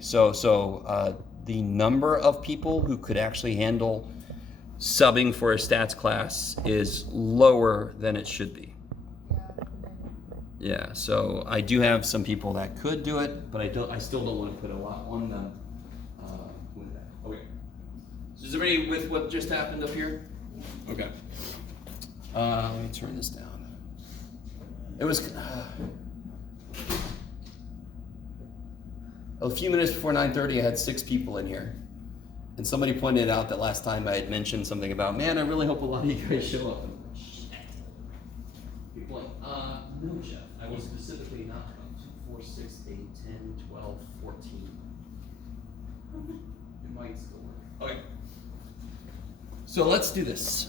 So the number of people who could actually handle subbing for a stats class is lower than it should be. Yeah, so I do have some people that could do it, but I still don't want to put a lot on them with that. Okay. So is everybody with what just happened up here? Okay. Let me turn this down. It was a few minutes before 9:30. I had 6 people in here, and somebody pointed out that last time I had mentioned something about, man, I really hope a lot of you guys show up. I'm like, shit. People are like, no, Jeff. I was specifically not 2, 4, 6, 8, 10, 12, 14. It might still work. Okay. So let's do this.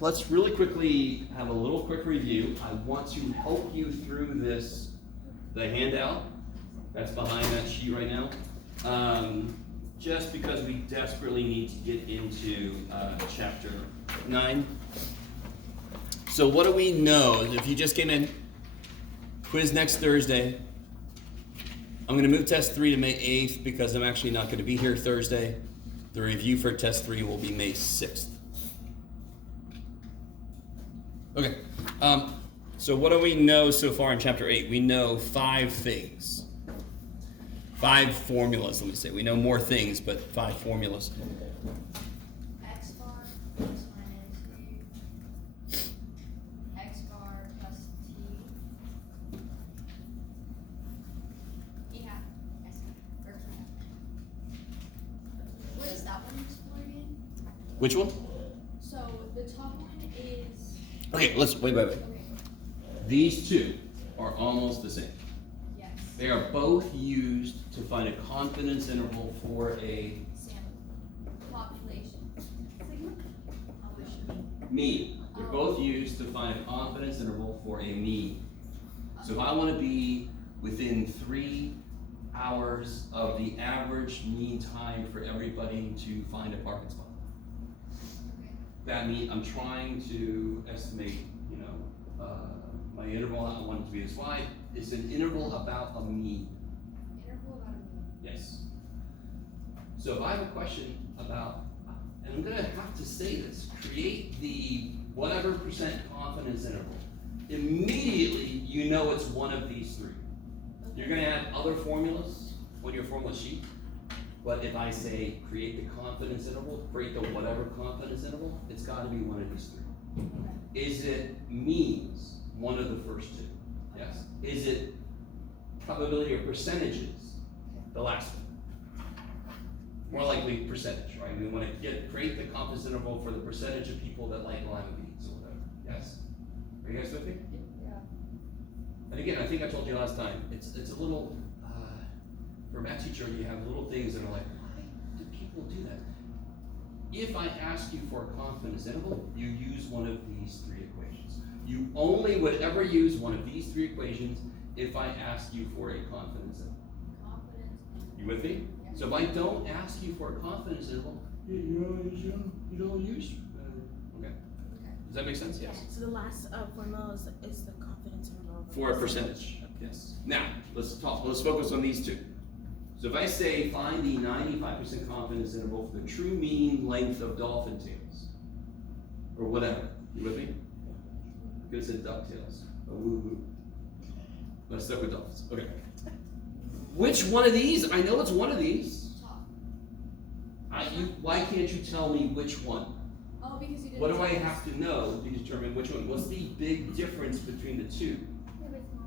Let's really quickly have a little quick review. I want to help you through this, the handout that's behind that sheet right now. Just because we desperately need to get into chapter 9. So what do we know? If you just came in, quiz next Thursday. I'm going to move test 3 to May 8th because I'm actually not going to be here Thursday. The review for test 3 will be May 6th. Okay, so what do we know so far in chapter 8? We know 5 things. 5 formulas, let me say. We know more things, but 5 formulas. X bar plus minus U. X bar plus T. Yeah. What is that one used for again? Which one? So the top one is. Okay, wait. Okay. These 2 are almost the same. Yes. They are both used to find a confidence interval for a Sample. Population. mean. They're both used to find a confidence interval for a mean. So if I want to be within 3 hours of the average mean time for everybody to find a parking spot. That means I'm trying to estimate, my interval I want it to be this wide. It's an interval about a mean. Interval about a mean. Yes. So if I have a question about, and I'm going to have to say this, create the whatever percent confidence interval. Immediately, you know it's one of these 3. You're going to have other formulas on your formula sheet. But if I say create the confidence interval, create the whatever confidence interval, it's got to be one of these 3. Is it means? One of the first 2. Yes. Is it probability or percentages? The last one. More likely percentage, right? We want to create the confidence interval for the percentage of people that like lima beans or whatever. Yes. Are you guys with me? Yeah. And again, I think I told you last time, it's a little, for a math teacher, you have little things that are like, why do people do that? If I ask you for a confidence interval, you use one of these 3 equations. You only would ever use one of these 3 equations if I ask you for a confidence interval. Confidence. You with me? Yeah. So if I don't ask you for a confidence interval, you don't use. Okay. Does that make sense? Yes. So the last formula is the confidence interval. For a percentage. Yes. Now let's focus on these 2. So if I say find the 95% confidence interval for the true mean length of dolphin tails, or whatever, you with me? Could have said ducktails. Oh, woo woo. Let's stick with dolphins. Okay. Which one of these? I know it's one of these. Top. Why can't you tell me which one? Oh, because you didn't. What do I say have to know to determine which one? What's the big difference between the 2?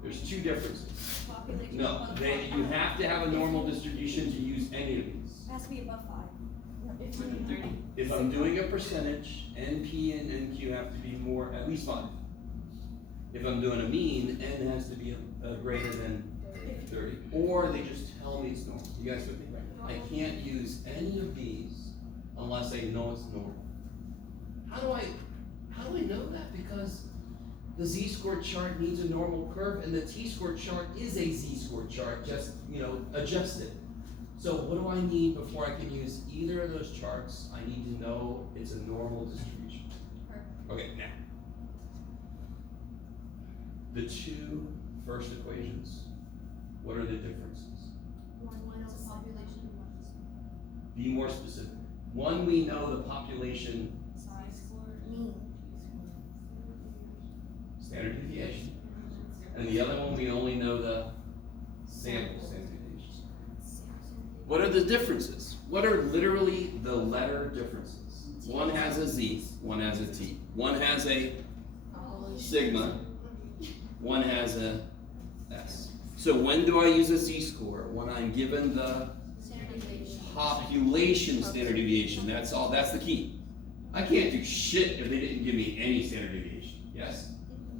There's 2 differences. Population. No, you have to have a normal distribution to use any of these. It has to be above 5. It's 30. If I'm doing a percentage, NP and NQ have to be more, at least 5. If I'm doing a mean, N has to be greater than 30. Or they just tell me it's normal. You guys with me? I can't use any of these unless I know it's normal. How do I know that? Because the z-score chart needs a normal curve, and the t-score chart is a z-score chart, just adjusted. So what do I need before I can use either of those charts? I need to know it's a normal distribution. Okay, now the 2 first equations. What are the differences? One is a Be more specific. One, we know the population Mean. standard deviation. And the other one, we only know the sample standard deviation. What are the differences? What are literally the letter differences? One has a Z, one has a T. One has a sigma, one has a S. So when do I use a Z-score? When I'm given the Standard deviation. population standard deviation. That's all, that's the key. I can't do shit if they didn't give me any standard deviation, yes?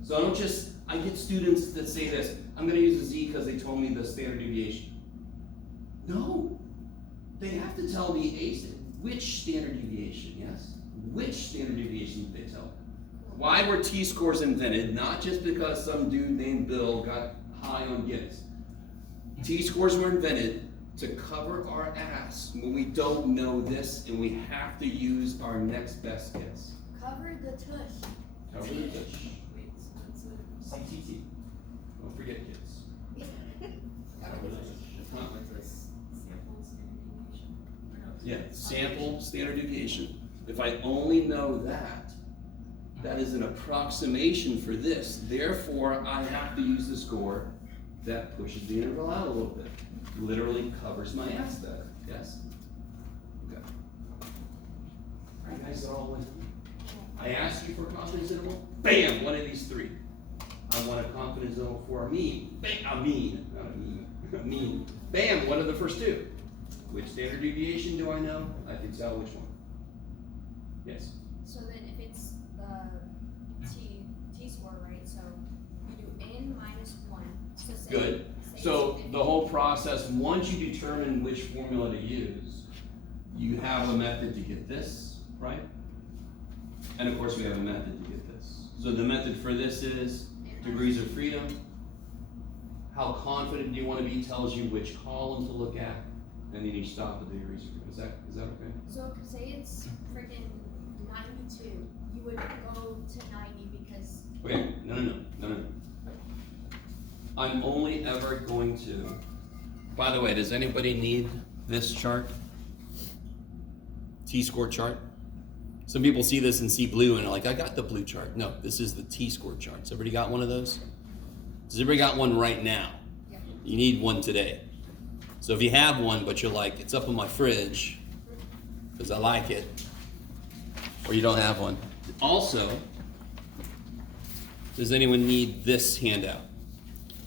So I don't just, I get students that say this, I'm gonna use a Z because they told me the standard deviation. No, they have to tell me which standard deviation, yes? Which standard deviation did they tell me? Why were T-scores invented? Not just because some dude named Bill got high on Guinness. T-scores were invented to cover our ass when we don't know this and we have to use our next best guess. Cover the tush. Cover the tush. CTT. Don't forget kids. Cover the tush. Huh? Yeah, sample standard deviation. If I only know that, that is an approximation for this. Therefore, I have to use the score that pushes the interval out a little bit. Literally covers my ass better, yes? Okay. Are you guys all with me? I asked you for a confidence interval, bam, one of these three. I want a confidence interval for a mean, bam, a mean, not a mean, a mean. Bam, what are the first two? Which standard deviation do I know? I can tell which one. Yes? So then if it's the T-score, right, so you do N minus 1. So say, Good. say So it's the whole process, once you determine which formula to use, you have a method to get this, right? And of course we have a method to get this. So the method for this is degrees of freedom. How confident do you want to be tells you which column to look at, and then you stop at the degrees of freedom. Is that okay? So say it's freaking 92, you would go to 90 because Wait, no. I'm only ever going to, by the way, does anybody need this chart? T-score chart? Some people see this and see blue and are like, I got the blue chart. No, this is the T-score chart. Has everybody got one of those? Has everybody got one right now? Yeah. You need one today. So if you have one, but you're like, it's up in my fridge, because I like it, or you don't have one. Also, does anyone need this handout?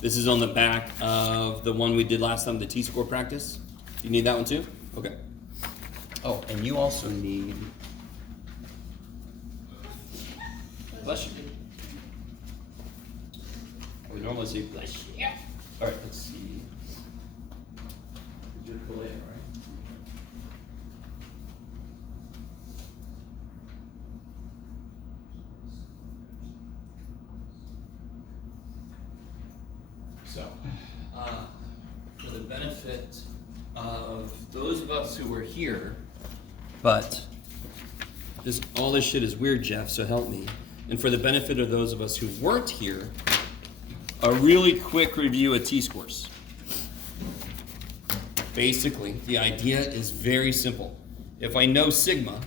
This is on the back of the one we did last time, the T-score practice. You need that one too? Okay. Oh, and you also need, bless you. We normally say bless you. Yeah. All right, let's see. You did Kalea, right? So, for the benefit of those of us who are here, but all this shit is weird, Jeff, so help me. And for the benefit of those of us who weren't here, a really quick review of T-scores. Basically, the idea is very simple. If I know sigma,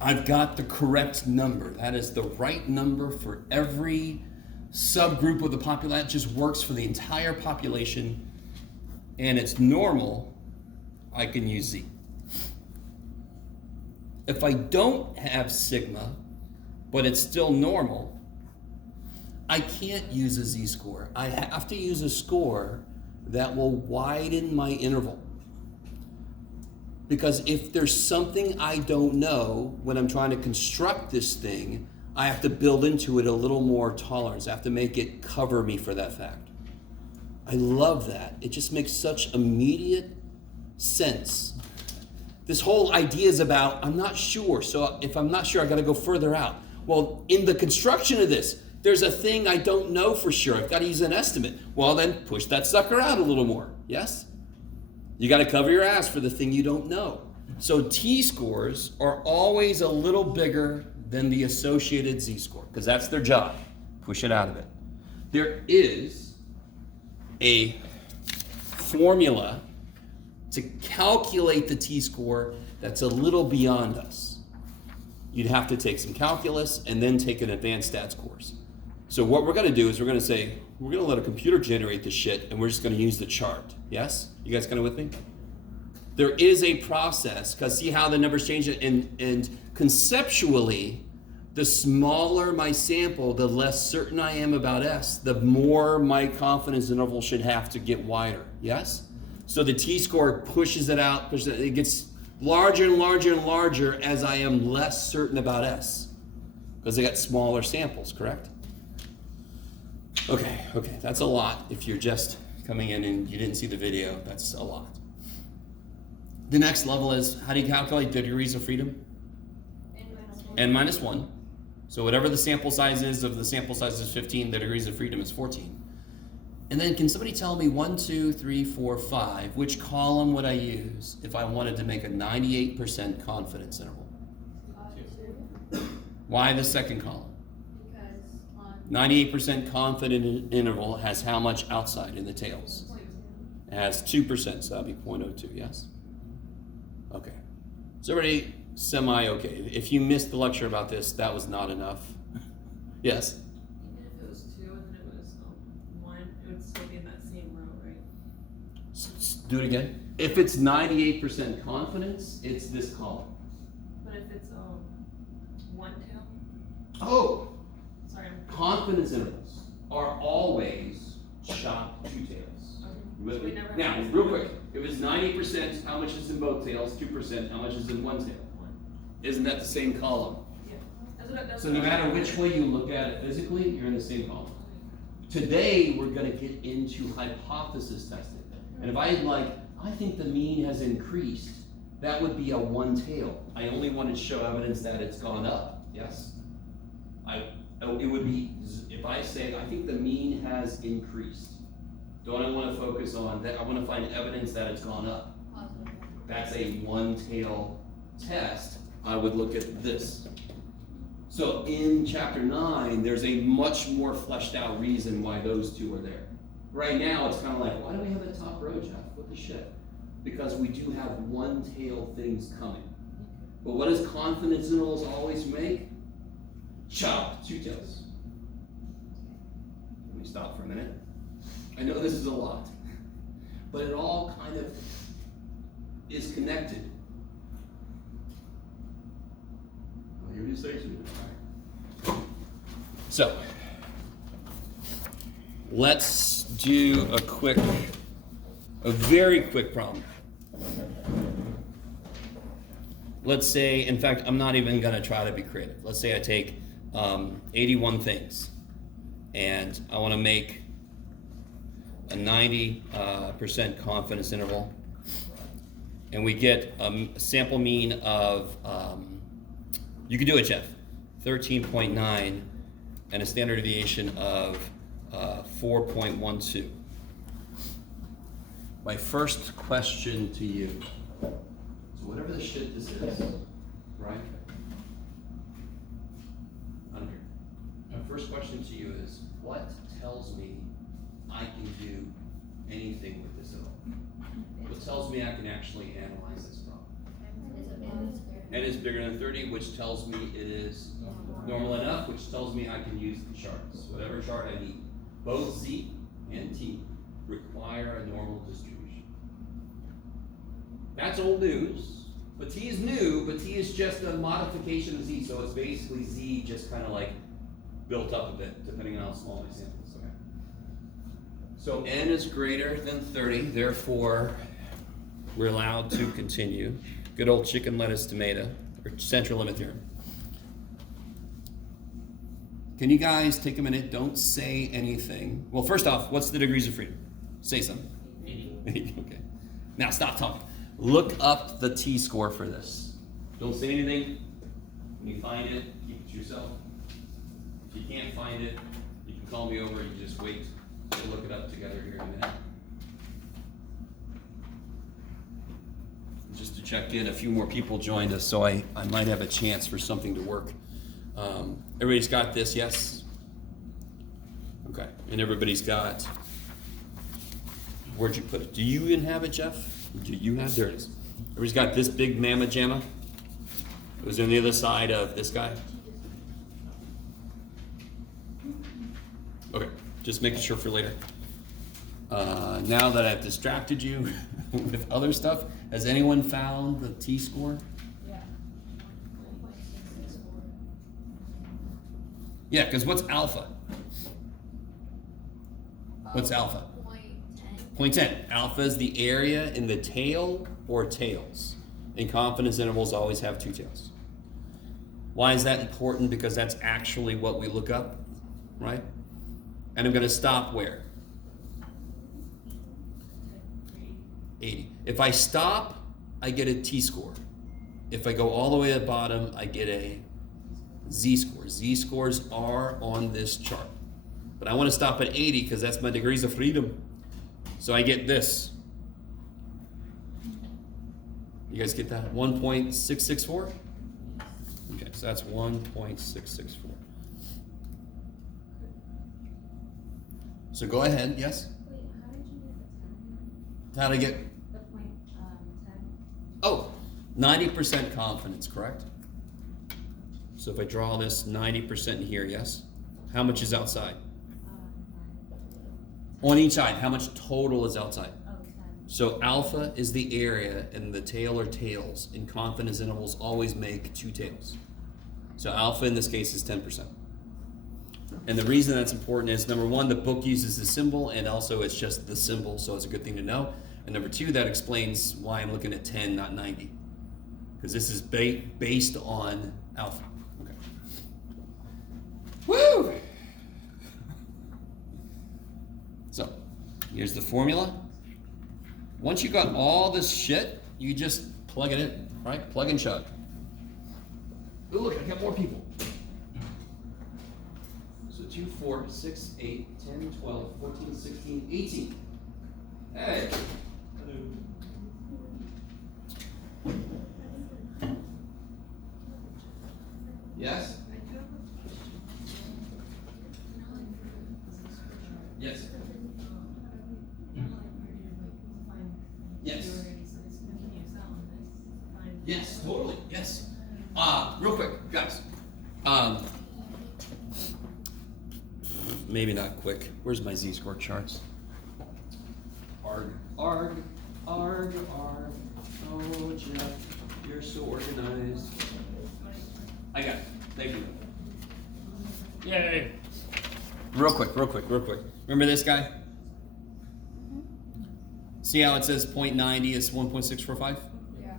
I've got the correct number. That is the right number for every subgroup of the population. It just works for the entire population, and it's normal, I can use Z. If I don't have sigma, but it's still normal, I can't use a Z-score. I have to use a score that will widen my interval. Because if there's something I don't know when I'm trying to construct this thing, I have to build into it a little more tolerance. I have to make it cover me for that fact. I love that. It just makes such immediate sense. This whole idea is about, I'm not sure. So if I'm not sure, I got to go further out. Well, in the construction of this, there's a thing I don't know for sure. I've got to use an estimate. Well, then push that sucker out a little more. Yes? You got to cover your ass for the thing you don't know. So T-scores are always a little bigger than the associated Z-score, because that's their job. Push it out of it. There is a formula to calculate the t-score that's a little beyond us, you'd have to take some calculus and then take an advanced stats course. So what we're going to do is we're going to say, we're going to let a computer generate this shit, and we're just going to use the chart. Yes? You guys kind of with me? There is a process, because see how the numbers change, and conceptually, the smaller my sample, the less certain I am about S, the more my confidence interval should have to get wider. Yes? So the t-score pushes it out, it gets larger and larger and larger as I am less certain about S, because I got smaller samples, correct? Okay, that's a lot. If you're just coming in and you didn't see the video, that's a lot. The next level is, how do you calculate the degrees of freedom? N minus 1. So whatever the sample size is, if the sample size is 15, the degrees of freedom is 14. And then can somebody tell me 1, 2, 3, 4, 5, which column would I use if I wanted to make a 98% confidence interval? Why the second column? 98% confident interval has how much outside in the tails? It has 2%, so that'd be 0.02, yes? Okay. So everybody semi-okay. If you missed the lecture about this, that was not enough. Yes? Even if it was 2 and then it was 1, it would still be in that same row, right? Do it again. If it's 98% confidence, it's this column. But if it's 1 tail? Oh! Sorry. Confidence intervals are always chopped 2 tails. You with So we me? never Now, have real quick, if it's 90%, how much is in both tails? 2%, how much is in one tail? 1. Isn't that the same column? Yeah. That's So what no I was matter wondering. which way you look at it physically, you're in the same column. Today, we're gonna get into hypothesis testing. And if I had I think the mean has increased, that would be a 1 tail. I only want to show evidence that it's gone up, yes? It would be, if I say, I think the mean has increased. Don't I want to focus on that? I want to find evidence that it's gone up. That's a 1 tail test. I would look at this. So in chapter 9, there's a much more fleshed out reason why those two are there. Right now, it's kind of like, why do we have that top row, Jeff? What the shit? Because we do have 1 tail things coming. But what does confidence intervals always make? Chop 2 tails. Let me stop for a minute. I know this is a lot, but it all kind of is connected. Well, you're just saying. So, let's do a very quick problem. Let's say, in fact, I'm not even gonna try to be creative. Let's say I take 81 things, and I wanna make a 90% confidence interval, and we get a sample mean of, you could do it, Jeff, 13.9, and a standard deviation of 4.12. My first question to you, so whatever the shit this is, right? Under here. My first question to you is, what tells me I can do anything with this at all? What tells me I can actually analyze this problem? N is bigger than 30, which tells me it is normal enough, which tells me I can use the charts. Whatever chart I need. Both Z and T require a normal distribution. That's old news, but T is new, but T is just a modification of Z, so it's basically Z just kind of built up a bit, depending on how small my sample is. Okay. So N is greater than 30, therefore we're allowed to continue. Good old chicken, lettuce, tomato, or central limit theorem. Can you guys take a minute? Don't say anything. Well, first off, what's the degrees of freedom? Say something. 80. Okay. Now stop talking. Look up the t-score for this. Don't say anything. When you find it, keep it to yourself. If you can't find it, you can call me over. You just wait. We'll look it up together here in a minute. Just to check in, a few more people joined us, so I might have a chance for something to work. Everybody's got this, yes? Okay, and everybody's got where'd you put it? Do you even have it, Jeff? Do you have, there it is. Everybody's got this big mamma jamma? It was on the other side of this guy? Okay, just making sure for later. Now that I've distracted you with other stuff, has anyone found the T-score? Yeah. Yeah, because what's alpha? What's alpha? Point 10. 0.10. Alpha is the area in the tail or tails. And confidence intervals always have two tails. Why is that important? Because that's actually what we look up, right? And I'm going to stop where? 80. If I stop, I get a T-score. If I go all the way to the bottom, I get a Z-score. Z-scores are on this chart. But I want to stop at 80 because that's my degrees of freedom. So I get this. You guys get that? 1.664? Okay, so that's 1.664. So go ahead, yes? Wait, how did you get the 10? How to get, The point, 10? oh, 90% confidence, correct? So if I draw this 90% here, yes? How much is outside? On each side, how much total is outside? Oh, 10. So alpha is the area and the tail or tails, and confidence intervals always make two tails. So alpha in this case is 10%. And the reason that's important is, number one, the book uses the symbol, and also it's just the symbol, so it's a good thing to know. And number two, that explains why I'm looking at 10, not 90. Because this is based on alpha. Okay. Woo! So, here's the formula. Once you got all this shit, you just plug it in, right? Plug and chug. Ooh, look, I got more people. So 2, 4, 6, 8, 10, 12, 14, 16, 18. Hey. Yes? Yes. Yes. Yes, totally. Yes. Real quick, guys. Maybe not quick. Where's my Z-score charts? Arg, arg, arg, arg. Oh, Jeff, you're so organized. I got it. Thank you. Yay! Real quick. Remember this guy? See how it says 0.90 is 1.645? Yeah.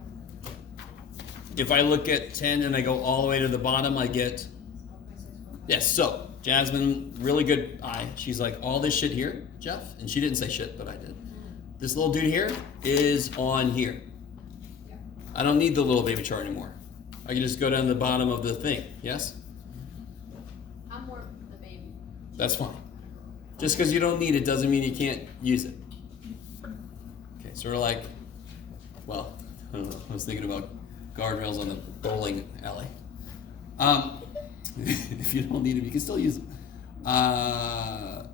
If I look at 10 and I go all the way to the bottom, I get, yes, so Jasmine, really good eye. She's like, all this shit here, Jeff, and she didn't say shit, but I did. This little dude here is on here. Yeah. I don't need the little baby chart anymore. I can just go down to the bottom of the thing, yes? I'm more the baby. That's fine. Just because you don't need it doesn't mean you can't use it. Okay, sort of like, well, I don't know, I was thinking about guardrails on the bowling alley. If you don't need them, you can still use them.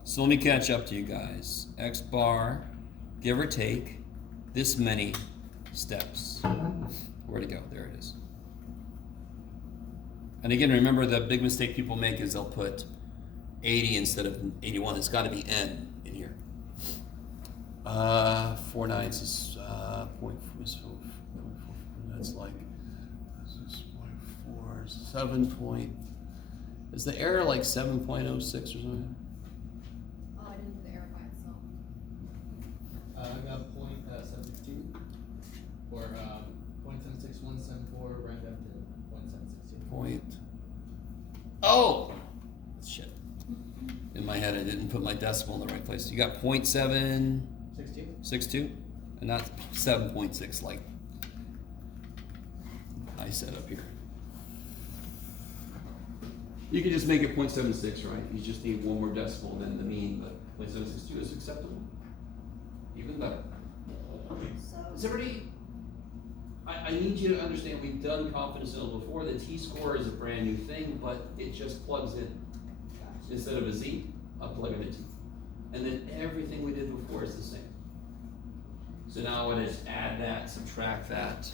So let me catch up to you guys. X bar, give or take, this many steps. Where'd it go? There it is. And again, remember the big mistake people make is they'll put 80 instead of 81. It's got to be N in here. 4 nines is that's like, this is 0.4, 7 point. Is the error like 7.06 or something? Oh, I didn't do the error by itself. I got point 72 or 0.76174 round up to 0.762. Point. Oh! Shit. In my head, I didn't put my decimal in the right place. You got 0.762 62? and not 7.6 like I set up here. You could just make it 0.76, right? You just need one more decimal than the mean, but 0.762 is acceptable. Even better. Is everybody? I need you to understand we've done confidence interval before. The T-score is a brand new thing, but it just plugs in. Instead of a Z, I'll plug in a T. And then everything we did before is the same. So now I would just add that, subtract that.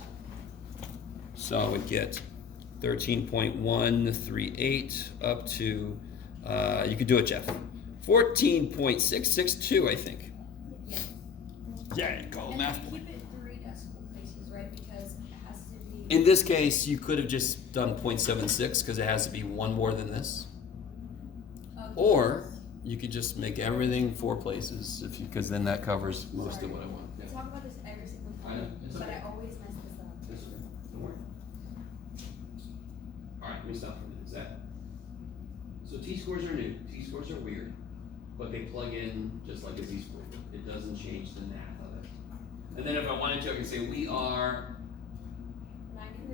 So I would get 13.138 up to, you could do it, Jeff. 14.662, I think. Yeah, go And math then point. keep it 3 decimal places, right, because it has to be. In this case, you could have just done 0.76 because it has to be one more than this. Okay. Or you could just make everything 4 places, if you, because then that covers most of what I want. I Yeah. talk about this every single I time, know, it's but okay. I always mess this up. That's okay. Don't worry. All right, let me stop for a minute. Is that? So T-scores are new. T-scores are weird, but they plug in just like a Z-score. It doesn't change the math of it. And then if I wanted to, I could say we are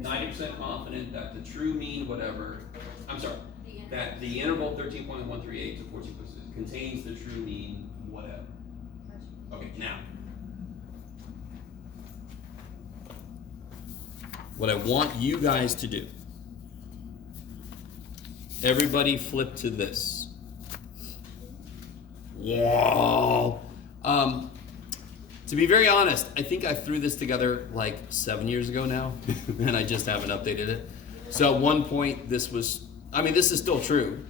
90% confident that the true mean, whatever, I'm sorry, The end. that the interval 13.138 to 14 contains the true mean, whatever. Okay, now. What I want you guys to do, everybody flip to this. Whoa. To be very honest, I think I threw this together like 7 years ago now, and I just haven't updated it. So at one point, this was, I mean, this is still true.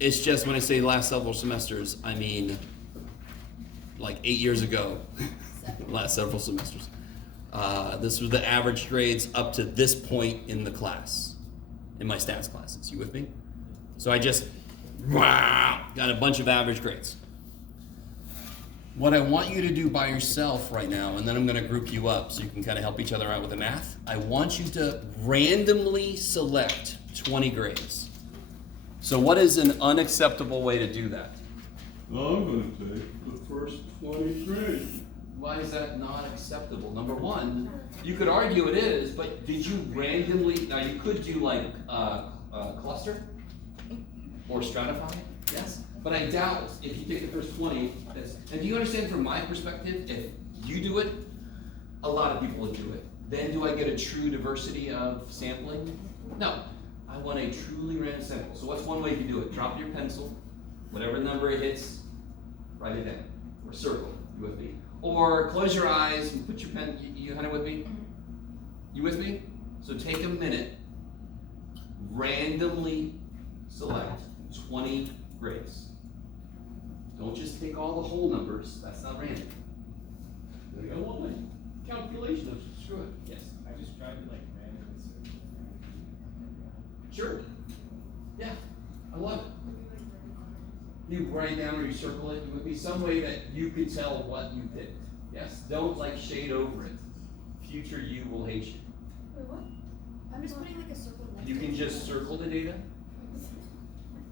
It's just when I say last several semesters, I mean like 8 years ago, last several semesters. This was the average grades up to this point in the class, in my stats classes. You with me? So I just, wow, got a bunch of average grades. What I want you to do by yourself right now, and then I'm going to group you up so you can kind of help each other out with the math. I want you to randomly select 20 grades. So what is an unacceptable way to do that? Well, I'm gonna take the first 20 grades. Why is that not acceptable? Number one, you could argue it is, but did you randomly, now you could do like cluster or stratify, yes? But I doubt if you take the first 20, and do you understand from my perspective, if you do it, a lot of people would do it. Then do I get a true diversity of sampling? No, I want a truly random sample. So what's one way you can do it? Drop your pencil, whatever number it hits, write it down, or circle, you with me? Or close your eyes and put your pen, you kind of with me? You with me? So take a minute, randomly select 20 grades. Don't just take all the whole numbers, that's not random. I want my calculation of, screw it, yes. I just tried to like randomly search. Sure. Yeah, I love it. You write it down or you circle it, it would be some way that you could tell what you picked. Yes, don't like shade over it. Future you will hate you. Wait, what? I'm just putting like a circle next You to can it. just circle the data.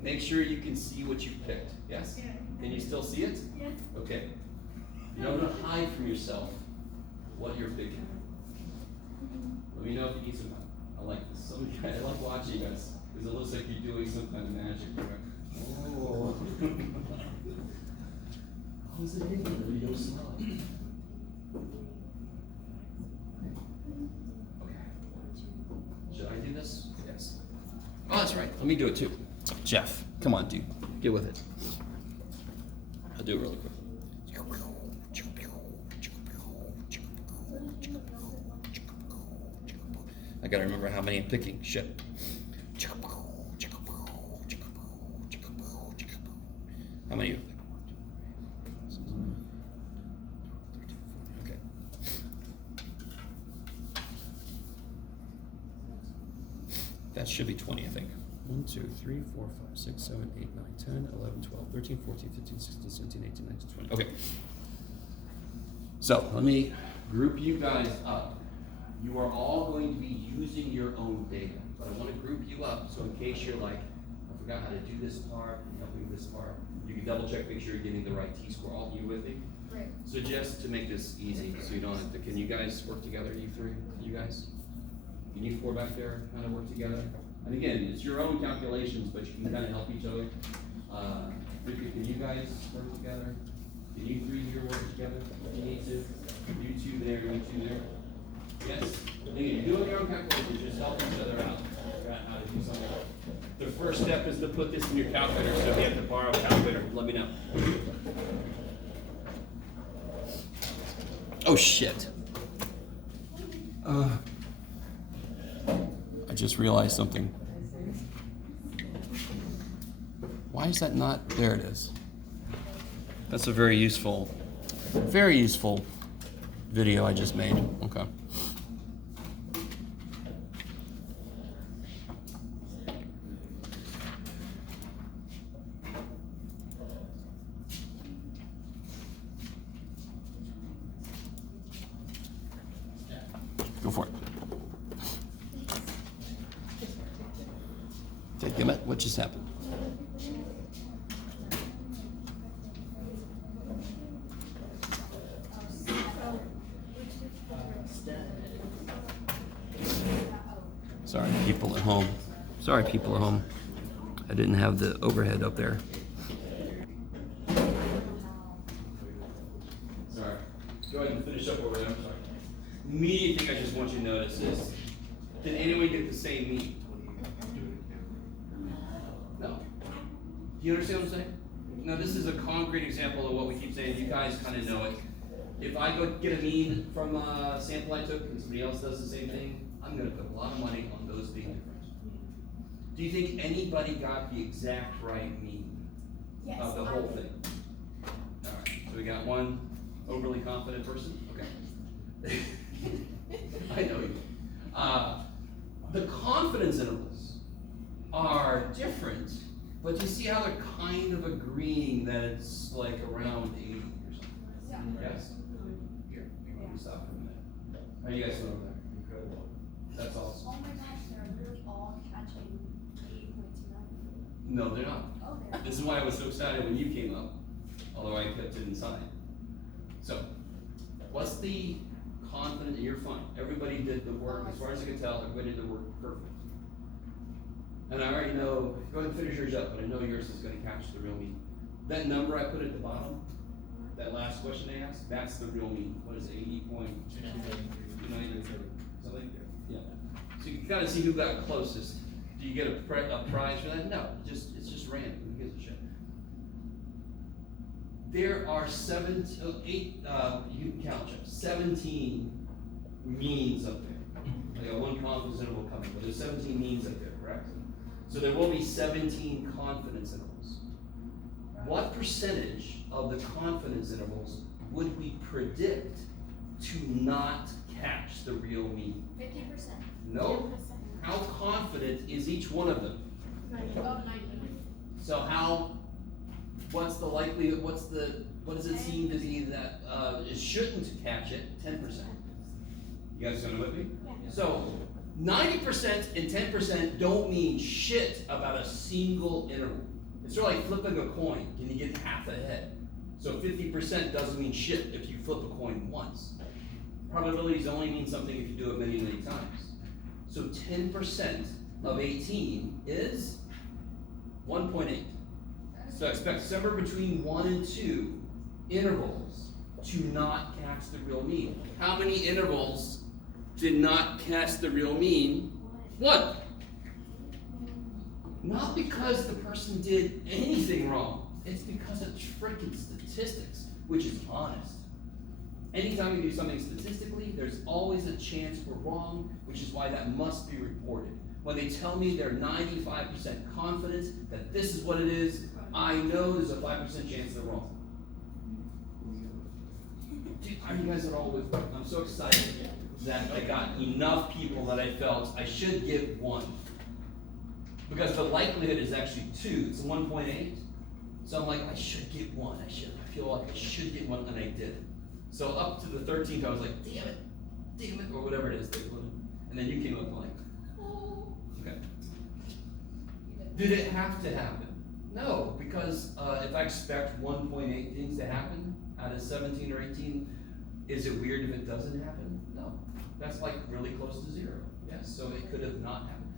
Make sure you can see what you picked. Yes? Can you still see it? Yeah. Okay. You're not gonna hide from yourself what you're picking. Let me know if you need some help. I like this. I like watching us because it looks like you're doing some kind of magic. Oh. How's it hitting? You don't smell it. Okay. Should I do this? Yes. Oh, that's right. Let me do it too. Jeff, come on, dude. Get with it. I'll do it really quick. I gotta remember how many I'm picking. Shit. How many? Okay. That should be 20, I think. 1, 2, 3, 4, 5, 6, 7, 8, 9, 10, 11, 12, 13, 14, 15, 16, 17, 18, 19, 20. Okay. So let me group you guys up. You are all going to be using your own data, but I want to group you up so in case you're like, I forgot how to do this part, can you help me with this part? You can double check, make sure you're getting the right T-score. All you with me? Right. So just to make this easy, so you don't have to, can you guys work together, you three? You guys? Can you four back there kind of work together? And again, it's your own calculations, but you can kind of help each other. Ricky, can you guys work together? Can you three here work together if you need to? You two there, you two there? Yes? Again, you're doing your own calculations, just help each other out. Figure out how to do something. The first step is to put this in your calculator, so if you have to borrow a calculator, let me know. Oh shit. I just realized something. Why is that not? There it is. That's a very useful video I just made. Okay. Go for it. Take him at what just happened. Sorry, people at home. Sorry, people at home. I didn't have the overhead up there. Sorry. Go ahead and finish up over there. I'm sorry. Immediate thing I just want you to notice is, did anyone get the same mean? No. Do you understand what I'm saying? Now this is a concrete example of what we keep saying. You guys kind of know it. If I go get a mean from a sample I took and somebody else does the same thing, I'm gonna put a lot of money on those being different. Do you think anybody got the exact right mean Yes. of the whole thing? Alright, so we got one overly confident person, okay. I know you. The confidence intervals are different, but you see how they're kind of agreeing that it's like around 80 or something? Yes? Here, let me stop for a minute. How are you guys doing over there? Incredible. That's awesome. Oh my gosh, they're really all catching 80.29. No, they're not. Oh, they're. This is why I was so excited when you came up, although I kept it inside. So, what's the confident, you're fine. Everybody did the work, as far as I can tell, everybody did the work perfect. And I already know, go ahead and finish yours up, but I know yours is gonna catch the real mean. That number I put at the bottom, that last question they asked, that's the real mean. What is it, 80.29 something? Yeah. So you can kind of see who got closest. Do you get a prize for that? No, it's just random. Who gives a shit? There are 8, you can count, Jeff, 17 means up there. I got one confidence interval coming, but there's 17 means up there, correct? So there will be 17 confidence intervals. What percentage of the confidence intervals would we predict to not catch the real mean? 50%. No. How confident is each one of them? Oh, 90. So what's the likelihood, what does it seem to be that, it shouldn't catch it? 10%. You guys going with me? Yeah. So 90% and 10% don't mean shit about a single interval. It's sort of like flipping a coin. Can you get half a head? So 50% doesn't mean shit if you flip a coin once. Probabilities only mean something if you do it many, many times. So 10% of 18 is 1.8. So expect somewhere between 1 and 2 intervals to not catch the real mean. How many intervals did not catch the real mean? 1. Not because the person did anything wrong. It's because of freaking statistics, which is honest. Anytime you do something statistically, there's always a chance we're wrong, which is why that must be reported. When they tell me they're 95% confident that this is what it is, I know there's a 5% chance they're wrong. Dude, are you guys at all with me? I'm so excited that I got enough people that I felt I should get 1. Because the likelihood is actually 2. It's 1.8. So I'm like, I should get 1. I feel like I should get 1, and I did. So up to the 13th, I was like, damn it, or whatever it is. And then you came up like, oh, okay. Did it have to happen? No, because if I expect 1.8 things to happen out of 17 or 18, is it weird if it doesn't happen? No, that's like really close to 0. Yes, so it could have not happened.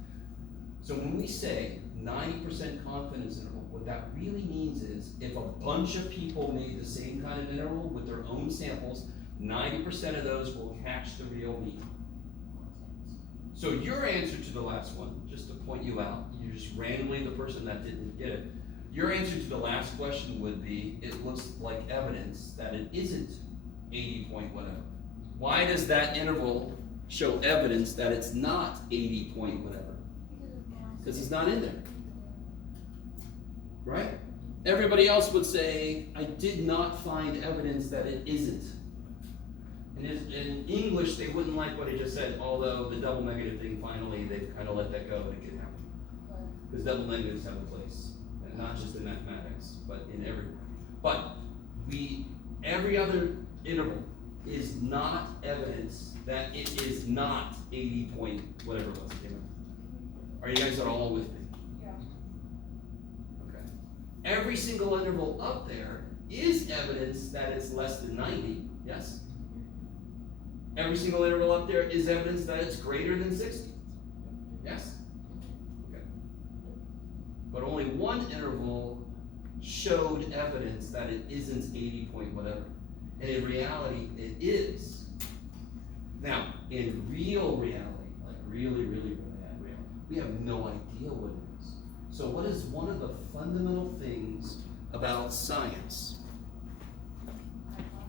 So when we say 90% confidence interval, what that really means is if a bunch of people made the same kind of interval with their own samples, 90% of those will catch the real mean. So your answer to the last one, just to point you out, you're just randomly the person that didn't get it. Your answer to the last question would be, it looks like evidence that it isn't 80 point whatever. why does that interval show evidence that it's not 80 point whatever? Because it's not in there. Right? Everybody else would say, I did not find evidence that it isn't. And in English, they wouldn't like what I just said, although the double negative thing, finally, they've kind of let that go and it can happen. Because double negatives have a place, and not just in mathematics, but in everywhere. But every other interval is not evidence that it is not 80 point whatever it was. Are you guys all with me? Yeah. Okay. Every single interval up there is evidence that it's less than 90, yes? Every single interval up there is evidence that it's greater than 60, yes? Okay. But only one interval showed evidence that it isn't 80 point whatever. And in reality, it is. Now, in real reality, like really reality, we have no idea what it is. So what is one of the fundamental things about science?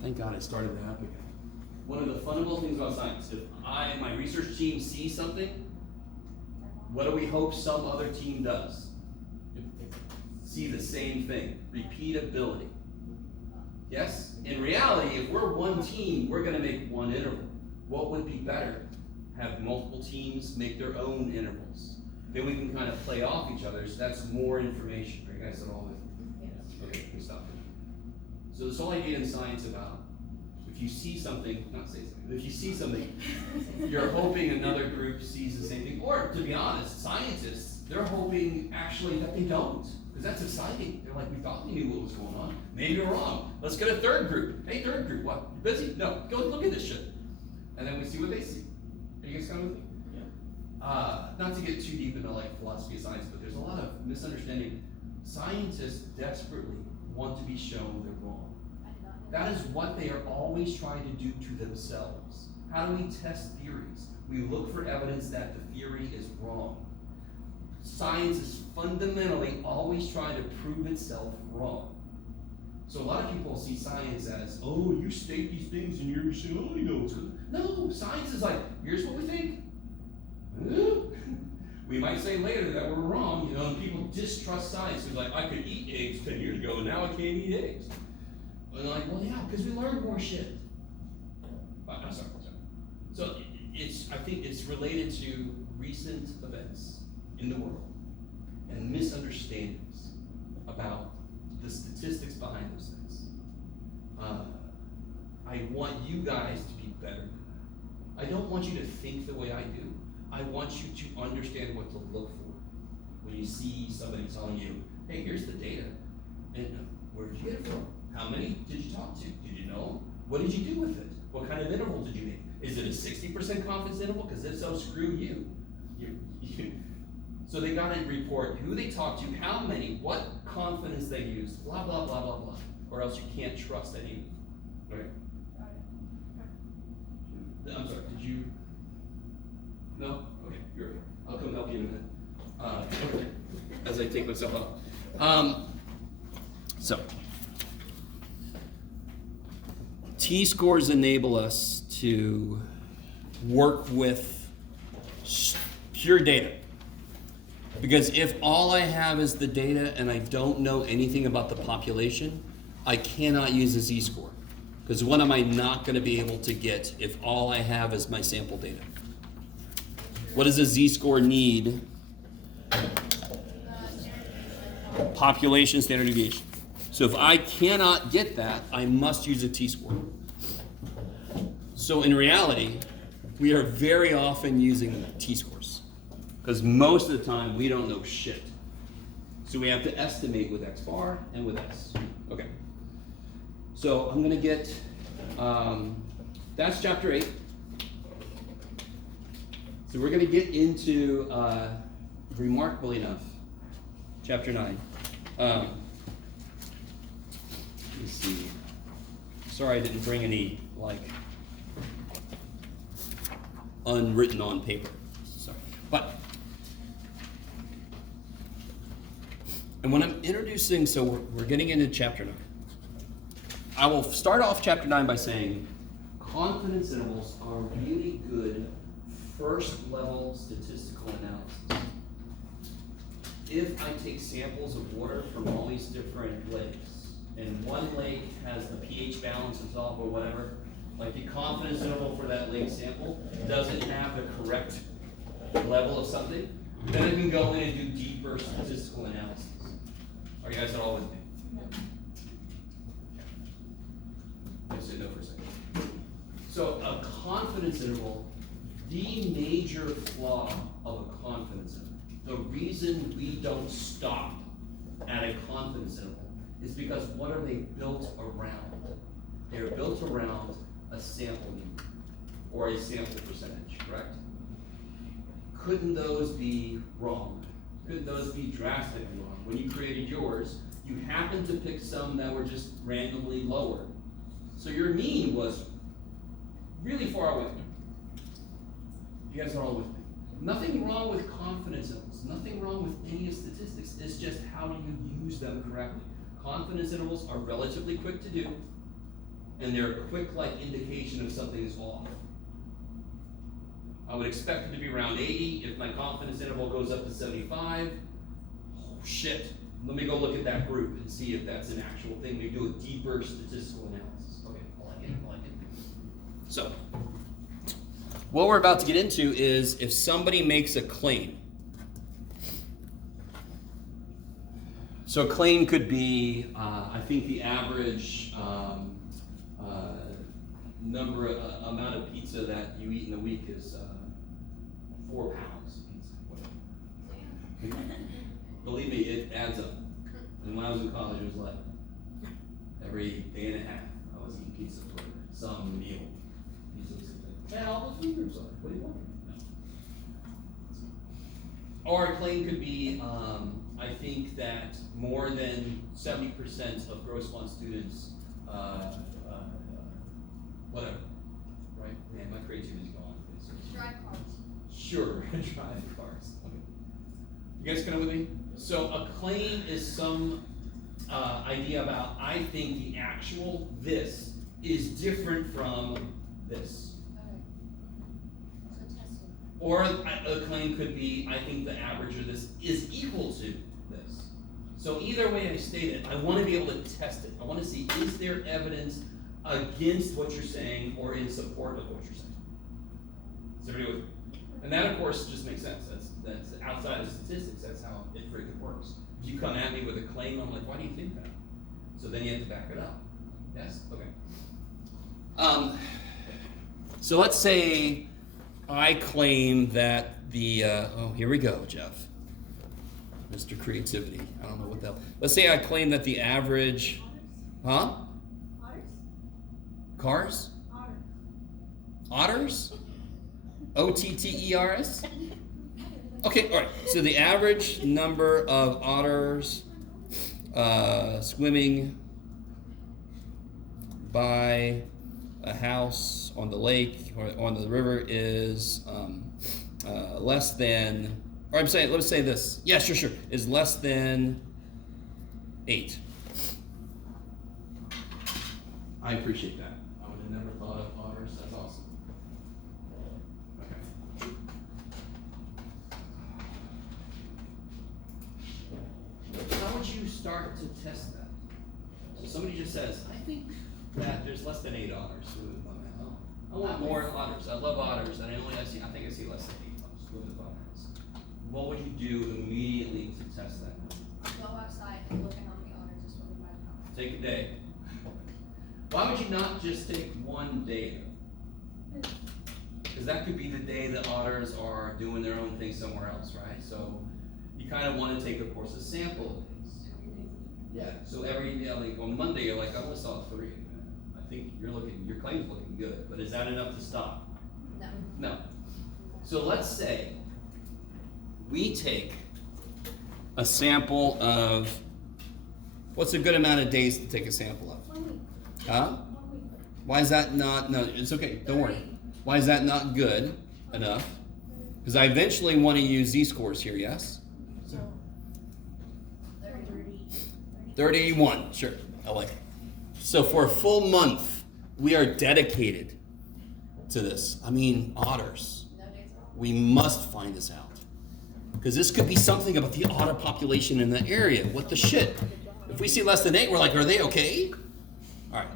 Thank God I started that up again. One of the fundamental things about science, if I and my research team see something, what do we hope some other team does? See the same thing, repeatability. Yes? In reality, if we're one team, we're gonna make one interval. What would be better? Have multiple teams make their own intervals. Then we can kind of play off each other, so that's more information. Are you guys at all with me? Okay, we can stop there. So this whole idea in science about if you see something, not say something, if you see something, you're hoping another group sees the same thing. Or, to be honest, scientists, they're hoping actually that they don't. Because that's exciting. They're like, we thought we knew what was going on. Maybe we're wrong. Let's get a third group. Hey, third group, what? You busy? No, go look at this shit. And then we see what they see. Are you guys kind of with me? Not to get too deep into like philosophy of science, but there's a lot of misunderstanding. Scientists desperately want to be shown they're wrong. That is what they are always trying to do to themselves. How do we test theories? We look for evidence that the theory is wrong. Science is fundamentally always trying to prove itself wrong. So a lot of people see science as, oh, you state these things and you're saying, oh, you know what's good. No, science is like, here's what we think. We might say later that we're wrong, you know, and people distrust science. It's like, I could eat eggs 10 years ago and now I can't eat eggs. And they're like, well, yeah, because we learned more shit. I'm sorry. So I think it's related to recent events in the world and misunderstandings about the statistics behind those things. I want you guys to be better than that. I don't want you to think the way I do. I want you to understand what to look for when you see somebody telling you, hey, here's the data. And where did you get it from? How many did you talk to? Did you know? What did you do with it? What kind of interval did you make? Is it a 60% confidence interval? Because if so, screw you. So they got to report who they talked to, how many, what confidence they used, blah, blah, blah, blah, blah. Or else you can't trust anyone. Okay? I'm sorry, did you? No? Okay, you're okay. I'll come help you in a minute. Okay. As I take myself out. So, T-scores enable us to work with pure data. Because if all I have is the data and I don't know anything about the population, I cannot use a z-score. Because what am I not going to be able to get if all I have is my sample data? What does a z-score need? Population standard deviation. So if I cannot get that, I must use a t-score. So in reality, we are very often using t-scores. Because most of the time, we don't know shit. So we have to estimate with x bar and with s. Okay. So I'm going to get, that's chapter 8. So we're going to get into, remarkably enough, chapter 9. Let me see. Sorry I didn't bring any, like, unwritten on paper. Sorry. But, and when I'm introducing, so we're getting into chapter 9. I will start off chapter 9 by saying, confidence intervals are really good first level statistical analysis. If I take samples of water from all these different lakes, and one lake has the pH balance is off or whatever, like the confidence interval for that lake sample doesn't have the correct level of something, then I can go in and do deeper statistical analysis. Are you guys at all with me? I say no for a second. So a confidence interval, the major flaw of a confidence interval, the reason we don't stop at a confidence interval is because what are they built around? They're built around a sample mean or a sample percentage, correct? Couldn't those be wrong? Couldn't those be drastically wrong? When you created yours, you happened to pick some that were just randomly lower. So your mean was really far away. You guys are all with me? Nothing wrong with confidence intervals. Nothing wrong with any statistics. It's just how do you use them correctly. Confidence intervals are relatively quick to do, and they're a quick indication of something is off. I would expect it to be around 80. If my confidence interval goes up to 75, oh shit, let me go look at that group and see if that's an actual thing. We do a deeper statistical analysis. Okay, I like it. So, what we're about to get into is if somebody makes a claim. So a claim could be, I think the average amount of pizza that you eat in a week is 4 pounds. Believe me, it adds up. And when I was in college, it was like every day and a half, I was eating pizza for some meal. Pizza was like, man, all those food groups are. What do you want? No. Or a claim could be, I think that more than 70% of gross fund students, whatever, right? Man, my creativity's gone. Drive cars. Sure, drive cars. Okay. You guys kind of with me? So a claim is some idea about, I think the actual this is different from this. Okay. So testing. Or a claim could be, I think the average of this is equal to this. So either way I state it, I want to be able to test it. I want to see, is there evidence against what you're saying or in support of what you're saying? Is everybody with me? And that, of course, just makes sense. That's outside of statistics. That's how it freaking works. If you come at me with a claim, I'm like, why do you think that? So then you have to back it up. Yes? Okay. So let's say I claim that the, here we go, Jeff. Mr. Creativity. I don't know what the hell. Let's say I claim that the average, huh? Cars? Otters? Otters? Okay, all right. So the average number of otters swimming by a house on the lake or on the river is less than, or I'm saying, let's say this. Yeah, sure. Is less than 8. I appreciate that. I would have never thought of otters. That's awesome. Okay. How would you start to test that? So somebody just says, I think that there's less than 8 otters swimming by my house. I want more otters. I love otters, and I think I see less than 8 otters swimming by my house. What would you do immediately to test that? Go outside and look at how many otters are swimming by the house. Take a day. Why would you not just take one day? Because that could be the day the otters are doing their own thing somewhere else, right? So you kind of want to take, of course, a sample of these. Yeah. So every day, like on Monday, you're like, I only saw 3. I think your claim's looking good, but is that enough to stop? No. No. So let's say we take a sample of, what's a good amount of days to take a sample of? 1 week. Huh? 1 week. Why is that not, no, it's okay, don't worry. Why is that not good enough? Because I eventually want to use z-scores here, yes? So 31, sure, I like it. So for a full month, we are dedicated to this. I mean, otters. No days at all. We must find this out. Because this could be something about the otter population in the area. What the shit? If we see less than 8, we're like, are they okay? All right.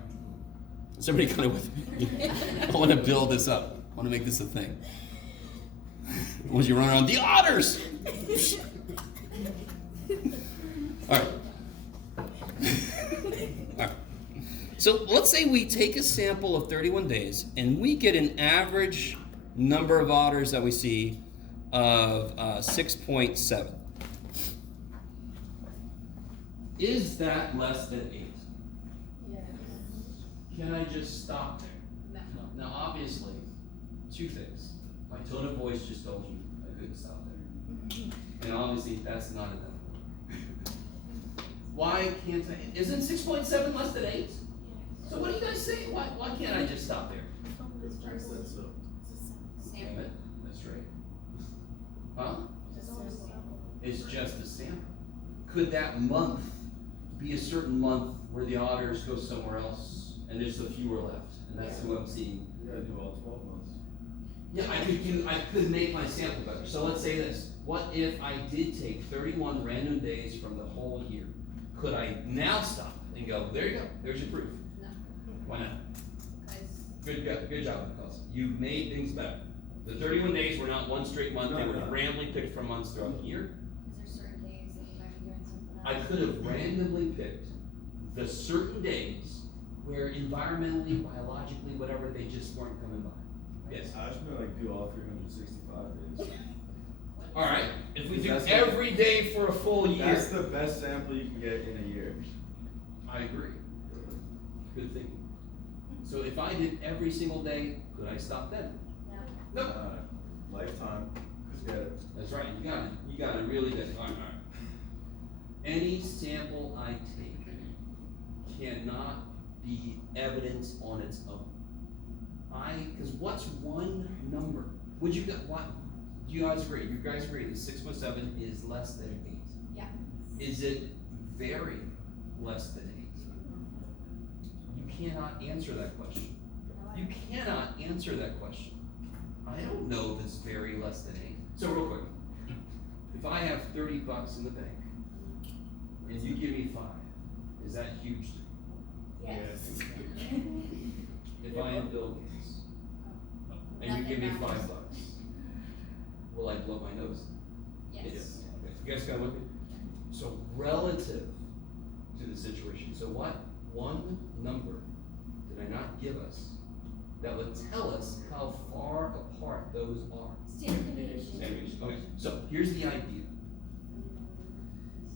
Is everybody kind of with me? I want to build this up. I want to make this a thing. Once you run around, the otters! All right. All right. So let's say we take a sample of 31 days and we get an average number of otters that we see of 6.7. Is that less than 8? Yeah. Can I just stop there? No. Now, obviously, two things. My tone of voice just told you I couldn't stop there. And obviously, that's not enough. Why can't I? Isn't 6.7 less than 8? So what do you guys say? Why can't I just stop there? Damn it, that's right. Huh? It's just a sample. Could that month be a certain month where the otters go somewhere else and there's a fewer left? And that's who I'm seeing. You gotta do all 12 months. Yeah, I could make my sample better. So let's say this. What if I did take 31 random days from the whole year? Could I now stop and go, there you go, there's your proof? No. Why not? Because Good job, Nicole. You've made things better. The 31 days were not one straight month, they were No. randomly picked from months throughout the year. is there certain days that you might be doing something I else? could have randomly picked the certain days where environmentally, biologically, whatever, they just weren't coming by. Yes. I just gonna like do all 365 days. Alright, if we do That's every day for a full year. That's the best sample you can get in a year. I agree. Good thinking. So if I did every single day, could I stop then? No. Nope. Lifetime, just get it. That's right, you gotta really get, alright. Any sample I take cannot be evidence on its own. Cause what's one number? Would you, what, do you guys agree? You guys agree that 6.7 is less than 8? Yeah. Is it very less than 8? You cannot answer that question. You cannot answer that question. I don't know if it's very less than 8. So real quick, if I have $30 in the bank and you give me 5, is that huge? Yes. If I am Bill Gates and you give me $5, will I blow my nose? Yes. It is. Okay. You guys gotta look at, so relative to the situation, so what one number did I not give us that would tell us how far apart those are? Standard deviation. Standard. Okay, so here's the idea.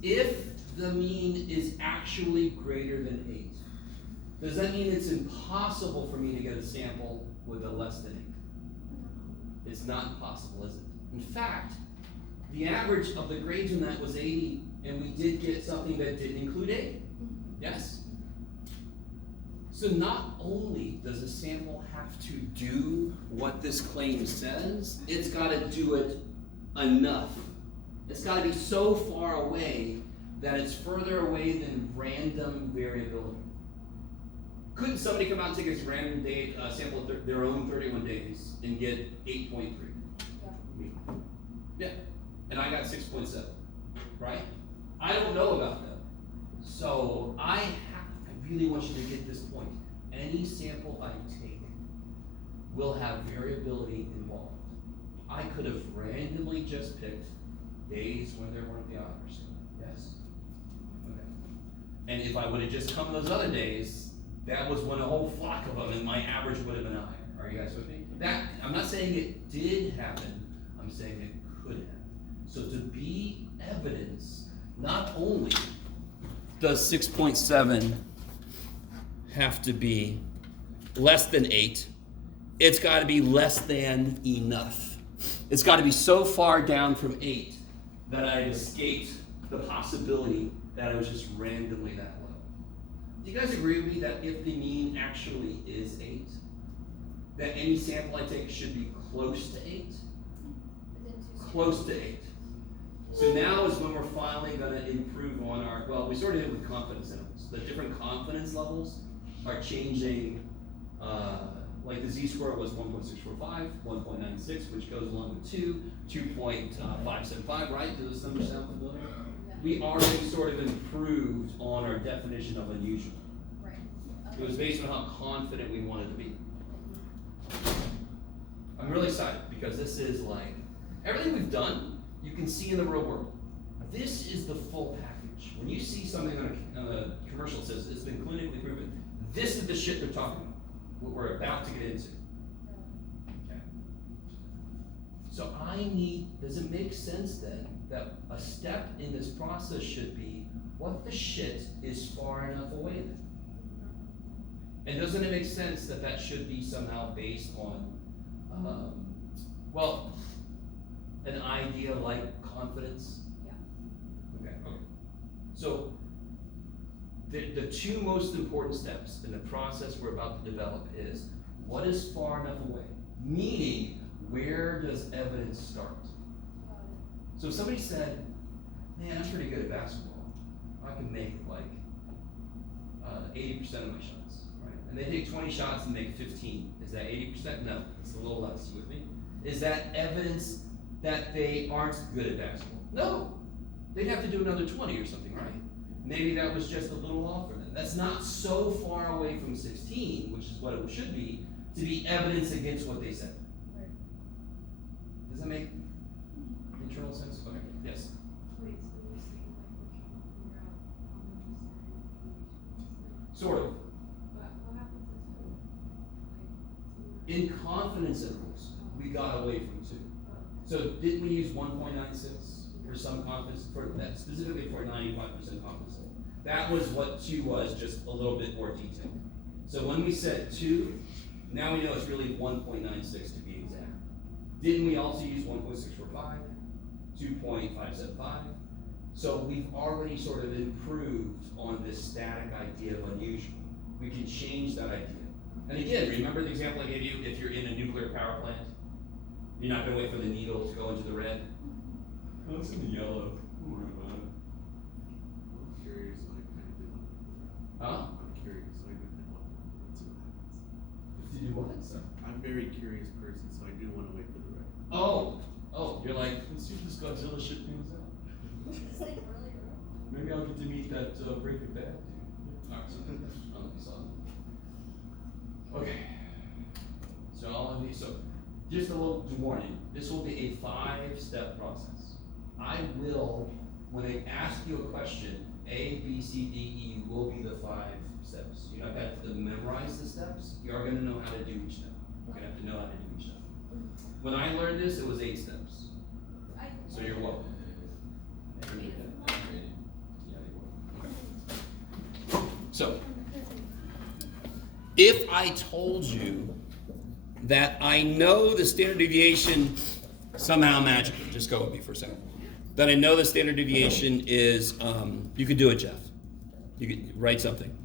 If the mean is actually greater than 8, does that mean it's impossible for me to get a sample with a less than 8? It's not possible, is it? In fact, the average of the grades in that was 80, and we did get something that didn't include 8. Yes? So not only does a sample have to do what this claim says, it's gotta do it enough. It's gotta be so far away that it's further away than random variability. Couldn't somebody come out and take a random day, sample of their own 31 days and get 8.3? Yeah, and I got 6.7, right? I don't know about them. So I really want you to get this point. Any sample I take will have variability involved. I could have randomly just picked days when there weren't the others. Yes? Okay. And if I would have just come those other days, that was when a whole flock of them and my average would have been higher. Are you guys with me? That, I'm not saying it did happen, I'm saying it could have. So to be evidence, not only does 6.7 have to be less than 8, it's got to be less than enough. It's got to be so far down from 8 that I escaped the possibility that I was just randomly that low. Do you guys agree with me that if the mean actually is 8, that any sample I take should be close to 8? Close to 8. So now is when we're finally going to improve on our, well, we sort of did with confidence intervals. The different confidence levels are changing like the z-score was 1.645, 1.96, which goes along with 2.575, right? Do those numbers sound familiar? We already sort of improved on our definition of unusual. Right. It was based on how confident we wanted to be. I'm really excited because this is like, everything we've done, you can see in the real world. This is the full package. When you see something on a commercial that says it's been clinically proven, this is the shit they're talking about, what we're about to get into. Okay. So does it make sense then that a step in this process should be, what the shit is far enough away then? And doesn't it make sense that that should be somehow based on, an idea like confidence? Yeah. Okay. So, the two most important steps in the process we're about to develop is, what is far enough away? Meaning, where does evidence start? So if somebody said, man, I'm pretty good at basketball. I can make like 80% of my shots, right? And they take 20 shots and make 15. Is that 80%? No, it's a little less. You with me? Is that evidence that they aren't good at basketball? No. They'd have to do another 20 or something, right? Maybe that was just a little off for them. That's not so far away from 16, which is what it should be, to be evidence against what they said. Right. Does that make internal sense? Okay, yes. Wait, so you're saying like we're trying to figure out how many standard deviations? Sort of. What happens to two? Like, two. In confidence intervals, we got away from 2. So didn't we use 1.96 for some confidence, for that specifically for a 95% confidence level? That was what 2 was, just a little bit more detailed. So when we said 2, now we know it's really 1.96 to be exact. Didn't we also use 1.645, 2.575? So we've already sort of improved on this static idea of unusual. We can change that idea. And again, remember the example I gave you, if you're in a nuclear power plant? You're not gonna wait for the needle to go into the red? Oh, it's in the yellow. Don't worry about it. I'm curious, so I kind of do want to. Huh? I'm curious, so I do kind of want to see what happens. To do what, sir? I'm a very curious person, so I do want to wait for the record. Oh, you're like, let's see if this Godzilla shit things out. It's like really real. Maybe I'll get to meet that Breaking Bad dude. Alright, so, okay. So all of these, so just a little warning, this will be a 5-step process. I will, when I ask you a question, A, B, C, D, E will be the 5 steps. You don't have to memorize the steps, you are gonna know how to do each step. You're gonna have to know how to do each step. When I learned this, it was 8 steps. So you're welcome. Yeah, you're welcome. Okay. So, if I told you that I know the standard deviation somehow magically, just go with me for a second, that I know the standard deviation is, you could do it, Jeff. You could write something.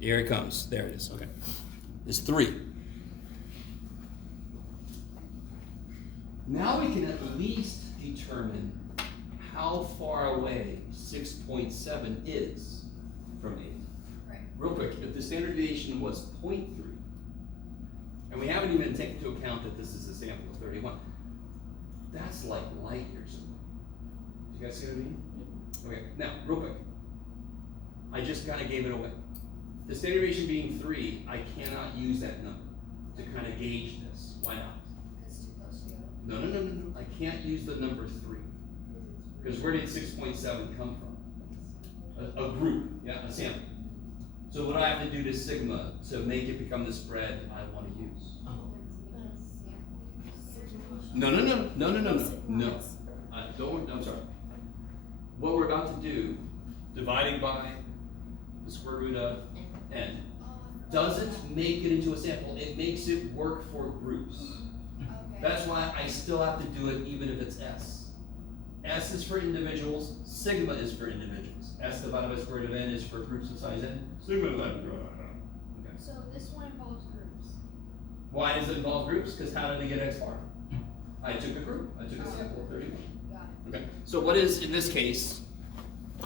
Here it comes. There it is. Okay. It's 3. Now we can at least determine how far away 6.7 is from 8. Right. Real quick, if the standard deviation was 0.3, and we haven't even taken into account that this is a sample of 31, that's like light years away. You guys see what I mean? Okay, now, real quick. I just kind of gave it away. The standard deviation being 3, I cannot use that number to kind of gauge this. Why not? It's too close together. No. I can't use the number 3. Because where did 6.7 come from? A group, yeah, a sample. So what do I have to do to sigma to make it become the spread I want to use? No. I'm sorry. What we're about to do, dividing by the square root of n, doesn't make it into a sample. It makes it work for groups. Okay. That's why I still have to do it even if it's S. S is for individuals, sigma is for individuals. S divided by square root of n is for groups of size n. Sigma divided by okay. So this one involves groups. Why does it involve groups? Because how did I get X bar? I took a group. I took a sample of 31. Got it. Okay. So what is, in this case,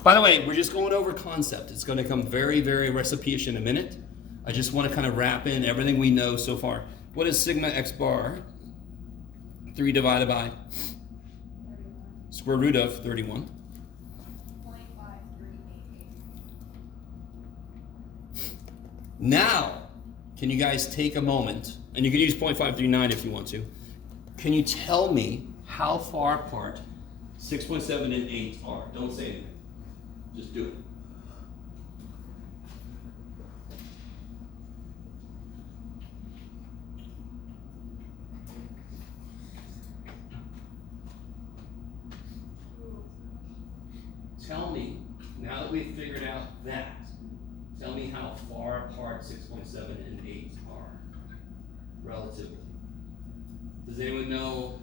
by the way, we're just going over concept. It's going to come very, very recipe-ish in a minute. I just want to kind of wrap in everything we know so far. What is sigma x bar? 3 divided by square root of 31. 0.5388. Now, can you guys take a moment, and you can use 0.539 if you want to. Can you tell me how far apart 6.7 and 8 are? Don't say anything. Just do it. Tell me, now that we've figured out that, tell me how far apart 6.7 and 8 are, relatively. Does anyone know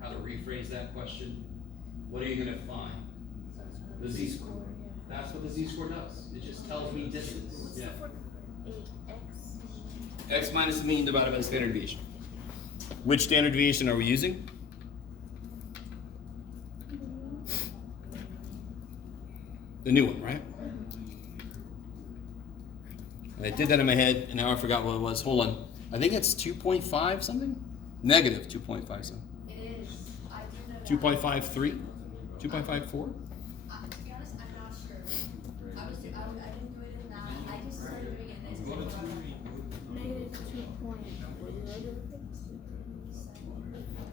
how to rephrase that question? What are you gonna find? The z-score. That's what the z-score does. It just tells me distance. Yeah. 8x. X minus the mean divided by the standard deviation. Which standard deviation are we using? The new one, right? I did that in my head, and now I forgot what it was. Hold on. I think it's 2.5 something? Negative 2.5 something. It is. I did know that. 2.53? 2.54? To be honest, I'm not sure. I didn't do it in that. I just started doing it and it's -2 point.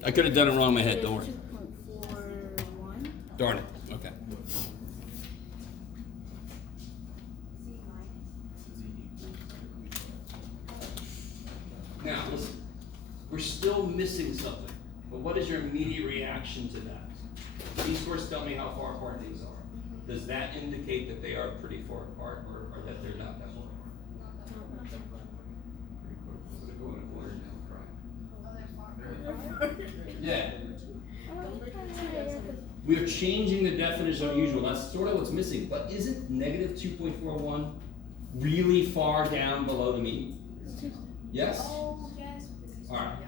I could have done it wrong in my head, don't worry. 2.41. Darn it. Okay. Now, listen. We're still missing something. But what is your immediate reaction to that? These scores tell me how far apart these are. Does that indicate that they are pretty far apart or that they're not that far apart? Go in a corner and cry. Yeah. We are changing the definition of usual. That's sort of what's missing. But isn't negative 2.41 really far down below the mean? Yes? Oh, yes. All right. Yeah.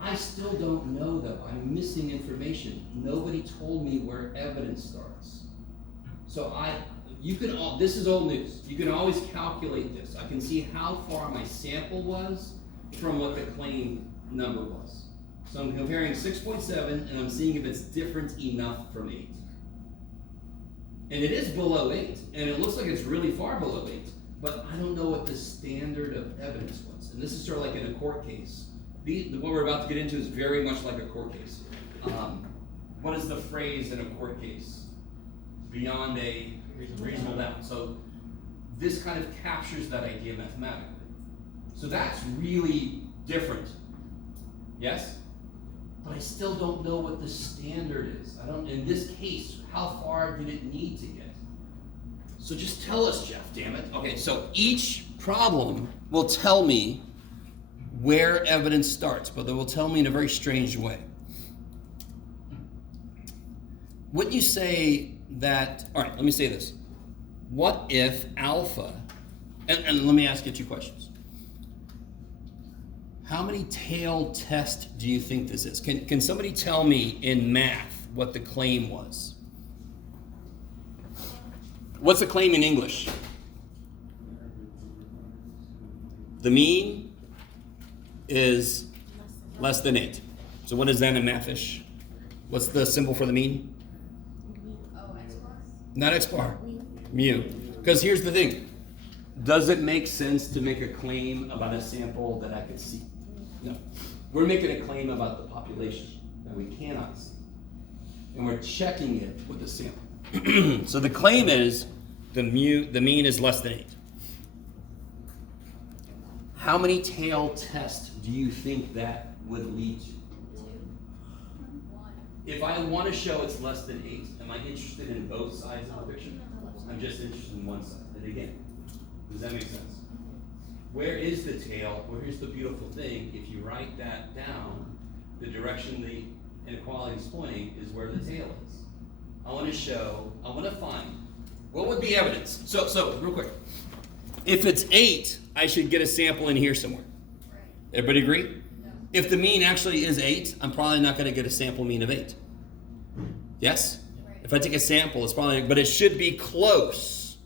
I still don't know though. I'm missing information. Nobody told me where evidence starts. So this is old news. You can always calculate this. I can see how far my sample was from what the claim number was. So I'm comparing 6.7 and I'm seeing if it's different enough from 8. And it is below 8, and it looks like it's really far below 8, but I don't know what the standard of evidence was. And this is sort of like in a court case. What we're about to get into is very much like a court case. What is the phrase in a court case? Beyond a reasonable doubt. So this kind of captures that idea mathematically. So that's really different. Yes? But I still don't know what the standard is. In this case, how far did it need to get? So just tell us, Jeff, damn it. Okay, so each problem will tell me where evidence starts, but they will tell me in a very strange way. Wouldn't you say that, all right, let me say this. What if alpha, and let me ask you 2 questions. How many tail test do you think this is? Can somebody tell me in math what the claim was? What's the claim in English? The mean is less than 8. So what is that in mathish? What's the symbol for the mean? Oh, X bar? Not X bar, mu. Because here's the thing. Does it make sense to make a claim about a sample that I could see? No. We're making a claim about the population that we cannot see. And we're checking it with the sample. So the claim is the mean is less than 8. How many tail tests do you think that would lead to? 2, 1. If I want to show it's less than 8, am I interested in both sides of the picture? I'm just interested in one side. And again, does that make sense? Where is the tail? Well, here's the beautiful thing. If you write that down, the direction the inequality is pointing is where the tail is. I want to find, what would be evidence? So real quick. If it's 8, I should get a sample in here somewhere. Right. Everybody agree? No. If the mean actually is 8, I'm probably not going to get a sample mean of 8. Yes? Right. If I take a sample, it's probably, but it should be close.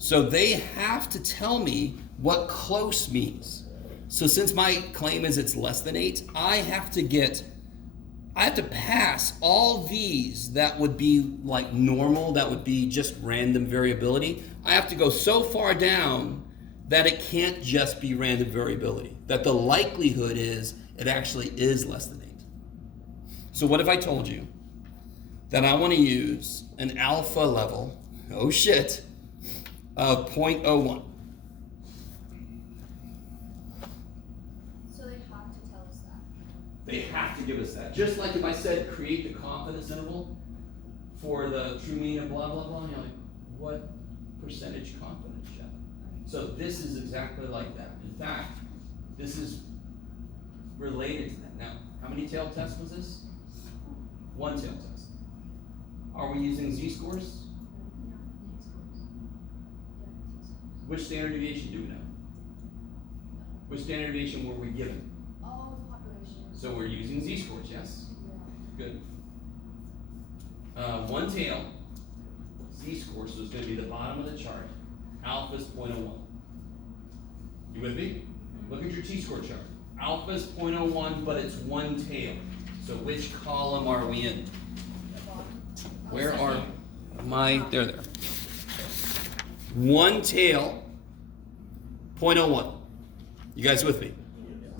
So they have to tell me what close means. So since my claim is it's less than 8, I have to pass all these that would be like normal, that would be just random variability. I have to go so far down that it can't just be random variability, that the likelihood is it actually is less than 8. So what if I told you that I want to use an alpha level, oh shit, of 0.01? So they have to tell us that. They have to give us that. Just like if I said create the confidence interval for the true mean of blah, blah, blah, you're like, what percentage confidence, Jeff? So this is exactly like that. In fact, this is related to that. Now, how many tail tests was this? 1 tail test. Are we using z-scores? Which standard deviation do we know? Which standard deviation were we given? Oh, the population. So we're using z-scores, yes? Yeah. Good. 1 tail, z-score, so it's gonna be the bottom of the chart. Alpha's 0.01. You with me? Look at your t-score chart. Alpha's 0.01, but it's 1 tail. So which column are we in? The bottom. Where are my, there. 1 tail, 0.01. You guys with me?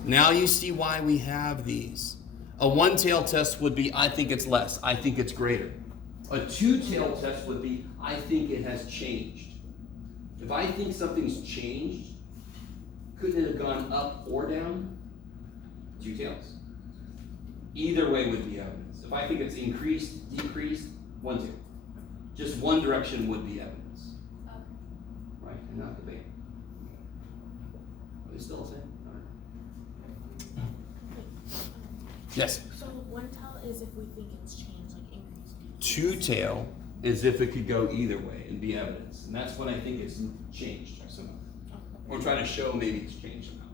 Now you see why we have these. A 1 tail test would be, I think it's less, I think it's greater. A 2 tail test would be, I think it has changed. If I think something's changed, couldn't it have gone up or down? 2 tails. Either way would be evidence. If I think it's increased, decreased, 1 tail. Just one direction would be evidence. Okay. Right, and not debate. Are they still the same? All right. Yes. So 1 tail is if we think it's changed, like increased. 2 tail, As if it could go either way and be evidence. And that's when I think it's changed somehow. Or trying to show maybe it's changed somehow.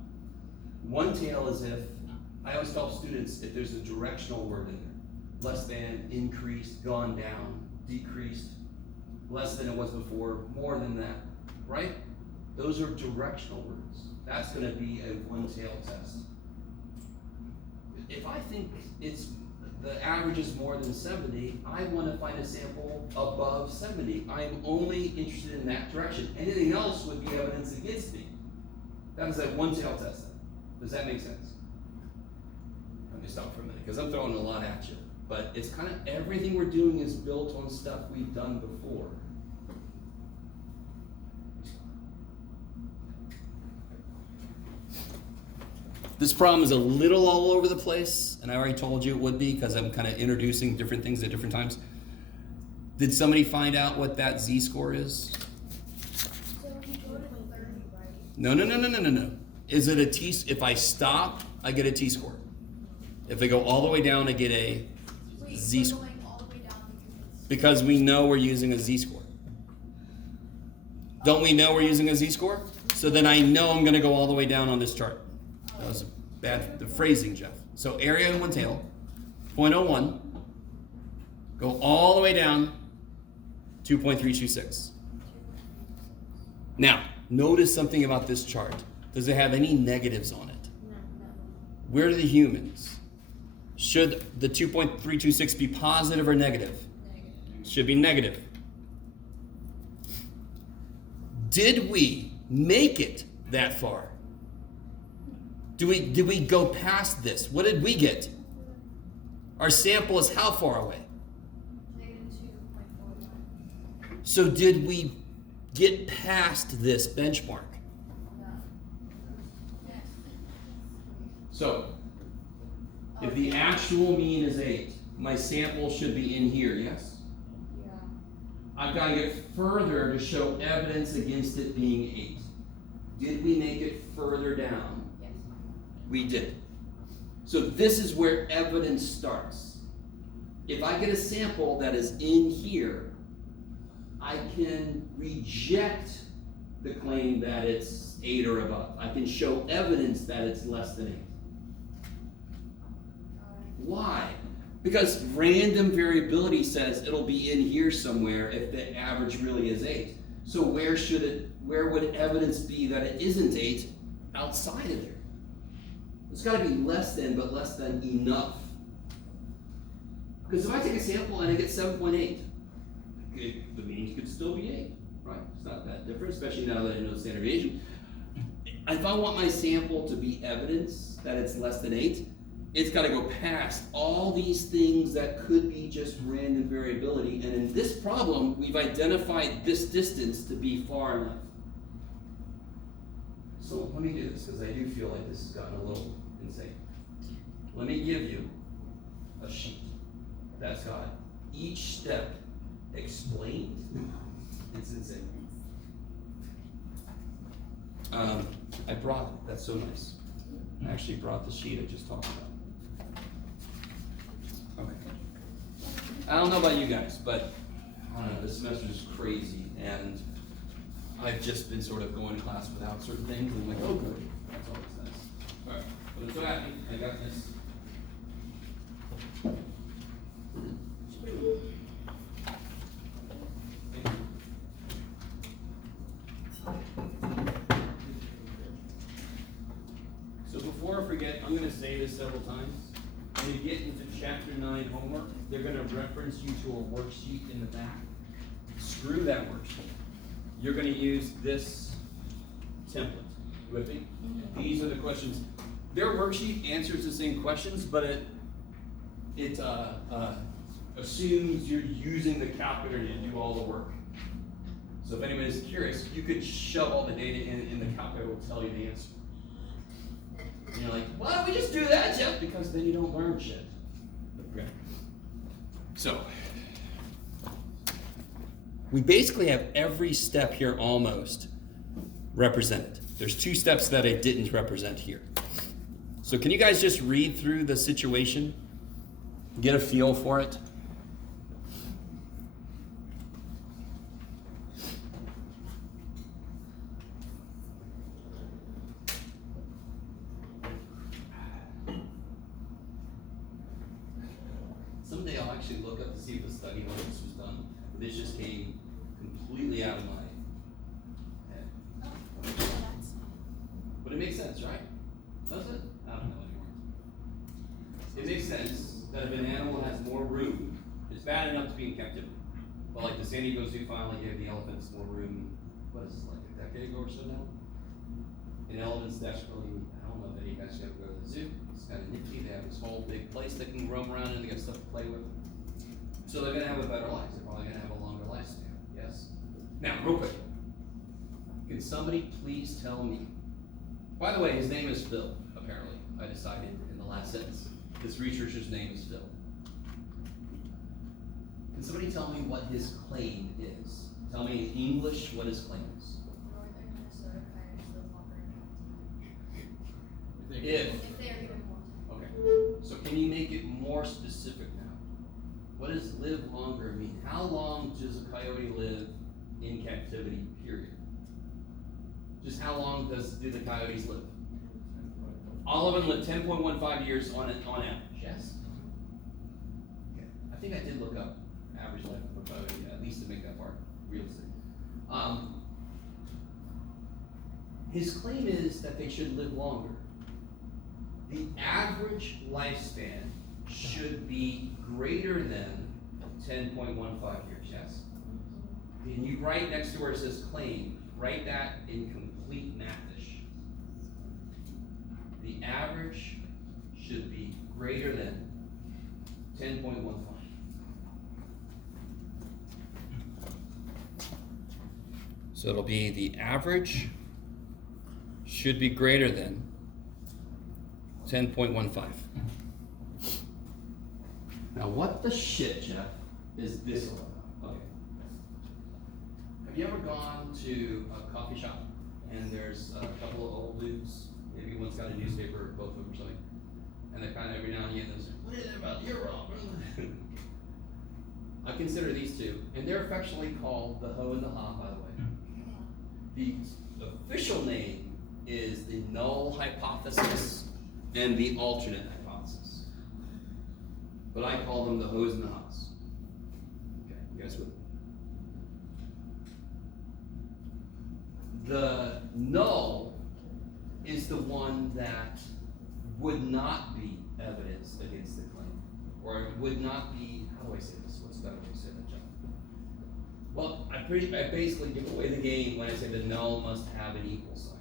1 tail is if, I always tell students, if there's a directional word in there, less than, increased, gone down, decreased, less than it was before, more than that, right? Those are directional words. That's gonna be a 1 tail test. If I think the average is more than 70, I wanna find a sample above 70. I'm only interested in that direction. Anything else would be evidence against me. That is a 1 tail test. Does that make sense? Let me stop for a minute, because I'm throwing a lot at you. But it's kind of, everything we're doing is built on stuff we've done before. This problem is a little all over the place, and I already told you it would be because I'm kind of introducing different things at different times. Did somebody find out what that z-score is? So if you go to 30, right? No. Is it a t? If I stop, I get a t-score. If I go all the way down, I get a Wait, z-score. we're going all the way down Because we know we're using a z-score. Don't we know we're using a z-score? So then I know I'm going to go all the way down on this chart. That was bad, the phrasing, Jeff. So area in 1 tail, 0.01, go all the way down, 2.326. Now, notice something about this chart. Does it have any negatives on it? Where are the humans? Should the 2.326 be positive or negative? Should be negative. Did we make it that far? Did we go past this? What did we get? Our sample is how far away? -2.41. So did we get past this benchmark? No. So, if the actual mean is 8, my sample should be in here, yes? Yeah. I've got to get further to show evidence against it being 8. Did we make it further down? Yes. We did. So this is where evidence starts. If I get a sample that is in here, I can reject the claim that it's 8 or above. I can show evidence that it's less than 8. Why? Because random variability says it'll be in here somewhere if the average really is 8. So where would evidence be that it isn't 8 outside of there? It's gotta be less than, but less than enough. Because if I take a sample and I get 7.8, the mean could still be 8, right? It's not that different, especially now that I know the standard deviation. If I want my sample to be evidence that it's less than 8, it's gotta go past all these things that could be just random variability, and in this problem, we've identified this distance to be far enough. So let me do this, because I do feel like this has gotten a little insane. Let me give you a sheet that's got each step explained. It's insane. I brought it, that's so nice. I actually brought the sheet I just talked about. Okay. I don't know about you guys, but I don't know, this semester is crazy, and I've just been sort of going to class without certain things, and I'm like, oh good, that's always nice. Alright, but I'm so happy, I got this. So before I forget, I'm gonna say this several times. When you get into chapter 9 homework, they're gonna reference you to a worksheet in the back. Screw that worksheet. You're gonna use this template. You with me? These are the questions. Their worksheet answers the same questions, but it assumes you're using the calculator to do all the work. So if anyone is curious, you could shove all the data in, and the calculator will tell you the answer. And you're like, why don't we just do that, Jeff? Because then you don't learn shit. Okay. So, we basically have every step here almost represented. There's 2 steps that I didn't represent here. So can you guys just read through the situation? Get a feel for it? Someday I'll actually look up to see if the study notice was done. This just came completely out of my head. Oh, that's. But it makes sense, right? Does it? I don't know anymore. It makes sense that if an animal has more room, it's bad enough to be in captivity. But like the San Diego Zoo finally gave the elephants more room, what is this, like a decade ago or so now? And elephants desperately, I don't know if any of you guys ever go to the zoo. It's kind of nifty. They have this whole big place they can roam around in. They got stuff to play with. So they're gonna have a better life. They're probably gonna have a longer lifespan. Yes? Now, real quick. Can somebody please tell me? By the way, his name is Phil, apparently. I decided in the last sentence. This researcher's name is Phil. Can somebody tell me what his claim is? Tell me in English what his claim is. Northern Minnesota coyotes live longer in captivity. If. They are given more time. Okay. So can you make it more specific now? What does live longer mean? How long does a coyote live in captivity, period? Just how long do the coyotes live? All of them live 10.15 years on average, yes? Okay. I think I did look up average life of a coyote, at least to make that part realistic. His claim is that they should live longer. The average lifespan should be greater than 10.15 years, yes? And you write next to where it says claim, write that in complete mathish. The average should be greater than 10.15. So it'll be the average should be greater than 10.15. Now what the shit, Jeff, is this all about? Okay. Have you ever gone to a coffee shop and there's a couple of old dudes, maybe one's got a newspaper, both of them or something, and they're kind of every now and again, there's, what is it about, you're wrong. I consider these two, and they're affectionately called the hoe and the ha, by the way. The official name is the null hypothesis and the alternate hypothesis. But I call them the hoes and the ha's. Okay, you guys with me? The null is the one that would not be evidence against the claim, or it would not be, how do I say this, what's the better way to say that, John? Well, I basically give away the game when I say the null must have an equal sign.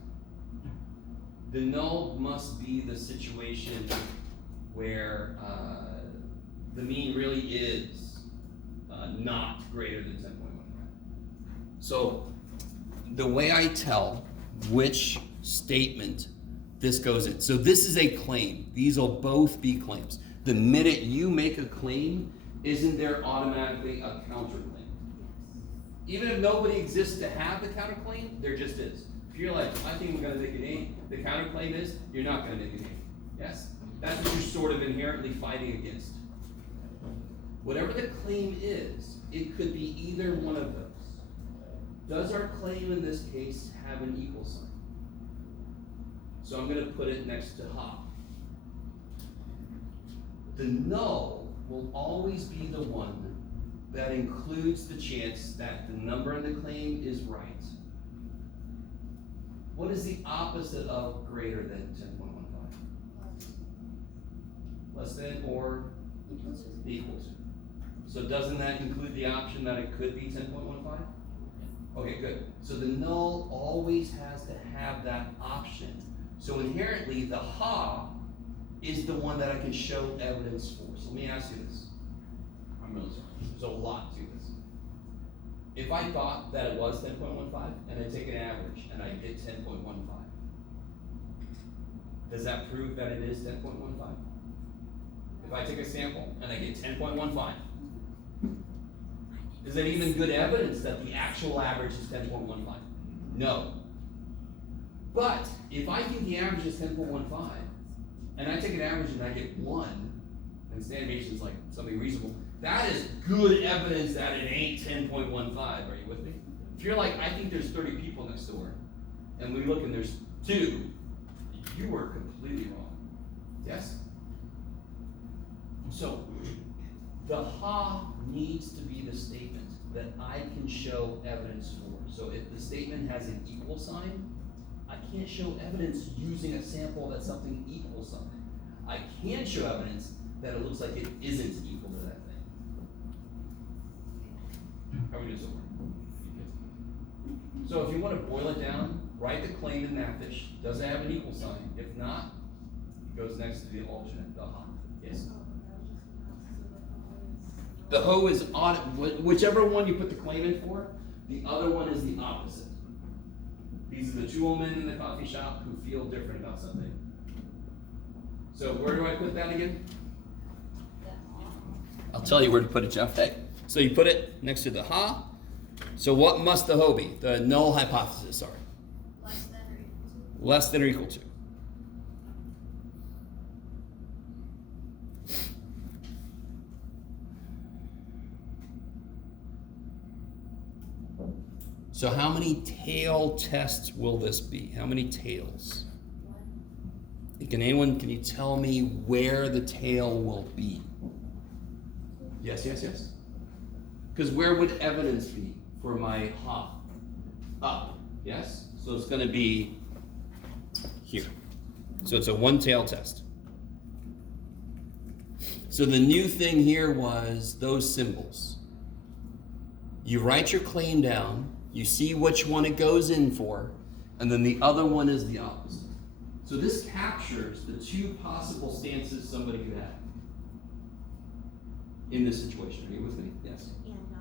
The null must be the situation where, the mean really is, not greater than 10.15. So the way I tell which statement this goes in. So this is a claim. These will both be claims. The minute you make a claim, isn't there automatically a counterclaim? Even if nobody exists to have the counterclaim, there just is. If you're like, I think I'm gonna make an A, the counterclaim is, you're not gonna make an A. Yes? That's what you're sort of inherently fighting against. Whatever the claim is, it could be either one of those. Does our claim in this case have an equal sign? So I'm gonna put it next to ha. The null will always be the one that includes the chance that the number in the claim is right. What is the opposite of greater than 10.15? Less than or equal to. So doesn't that include the option that it could be 10.15? Okay, good. So the null always has to have that option. So inherently, the ha is the one that I can show evidence for. So let me ask you this. I'm really sorry. There's a lot to this. If I thought that it was 10.15 and I take an average and I get 10.15, does that prove that it is 10.15? If I take a sample and I get 10.15, is that even good evidence that the actual average is 10.15? No. But if I think the average is 10.15, and I take an average and I get 1, and standard deviation is like something reasonable, that is good evidence that it ain't 10.15. Are you with me? If you're like, I think there's 30 people next door, and we look and there's 2, you were completely wrong. Yes? So, the ha needs to be the statement that I can show evidence for. So if the statement has an equal sign, I can't show evidence using a sample that something equals something. I can show evidence that it looks like it isn't equal to that thing. How are we doing so far? So if you want to boil it down, write the claim in Napfish. Does it have an equal sign? If not, it goes next to the alternate, the ha. Yes? The ho is on whichever one you put the claim in for, the other one is the opposite. These are the 2 old men in the coffee shop who feel different about something. So where do I put that again? I'll tell you where to put it, Jeff. Hey. So you put it next to the ha. So what must the ho be? The null hypothesis, sorry. Less than or equal to. Less than or equal to. So how many tail tests will this be? How many tails? Can you tell me where the tail will be? Yes. Because where would evidence be for my ha? Up, yes? So it's gonna be here. So it's a 1-tail test. So the new thing here was those symbols. You write your claim down, you see which one it goes in for, and then the other one is the opposite. So this captures the 2 possible stances somebody could have in this situation. Are you with me? Yes. Yeah, no.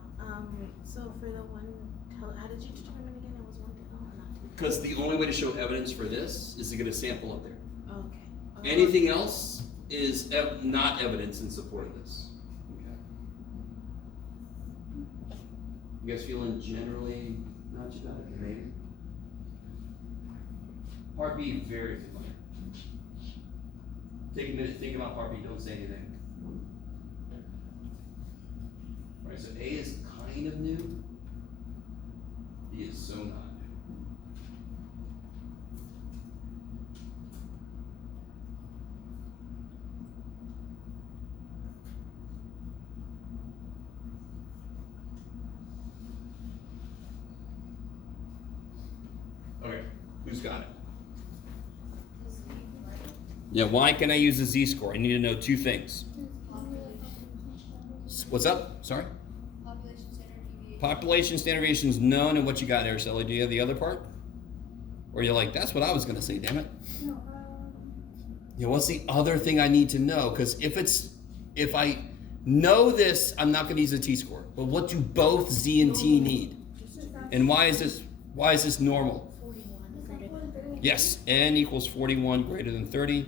So for the one, how did you determine again it was 1 tail or not 2? Because the only way to show evidence for this is to get a sample up there. Okay. Anything else is not evidence in support of this. Okay. You guys feeling generally not too bad? Okay, maybe. Part B, very familiar. Take a minute, think about part B, don't say anything. Alright, so A is kind of new. B is so not new. Who's got it? Is it right? Yeah, why can I use a z-score? I need to know two things. What's up? Sorry? Population standard deviation. Population standard deviation is known, and what you got, Araceli? Do you have the other part? Or you're like, that's what I was gonna say, damn it. No, Yeah, what's the other thing I need to know? Because if I know this, I'm not gonna use a t-score. But what do both z and t need? And why is this normal? 41 greater than 30. Yes, n equals 41 greater than 30,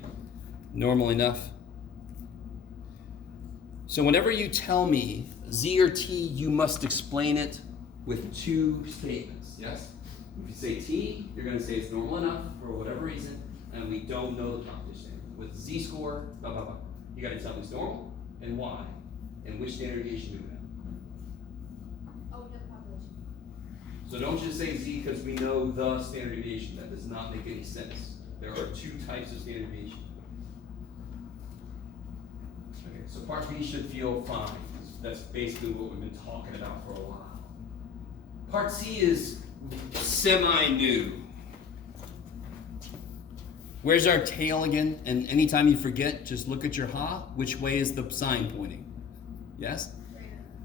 normal enough. So whenever you tell me z or t, you must explain it with two statements, yes? If you say t, you're gonna say it's normal enough for whatever reason, and we don't know the population standard. With z-score, blah, blah, blah. You gotta tell me it's normal, and why, and which standard deviation do we have. Oh, we know the population. So don't just say z because we know the standard deviation. That does not make any sense. There are two types of standard deviation. Okay, so part B should feel fine. That's basically what we've been talking about for a while. Part C is semi-new. Where's our tail again? And anytime you forget, just look at your ha. Which way is the sign pointing? Yes?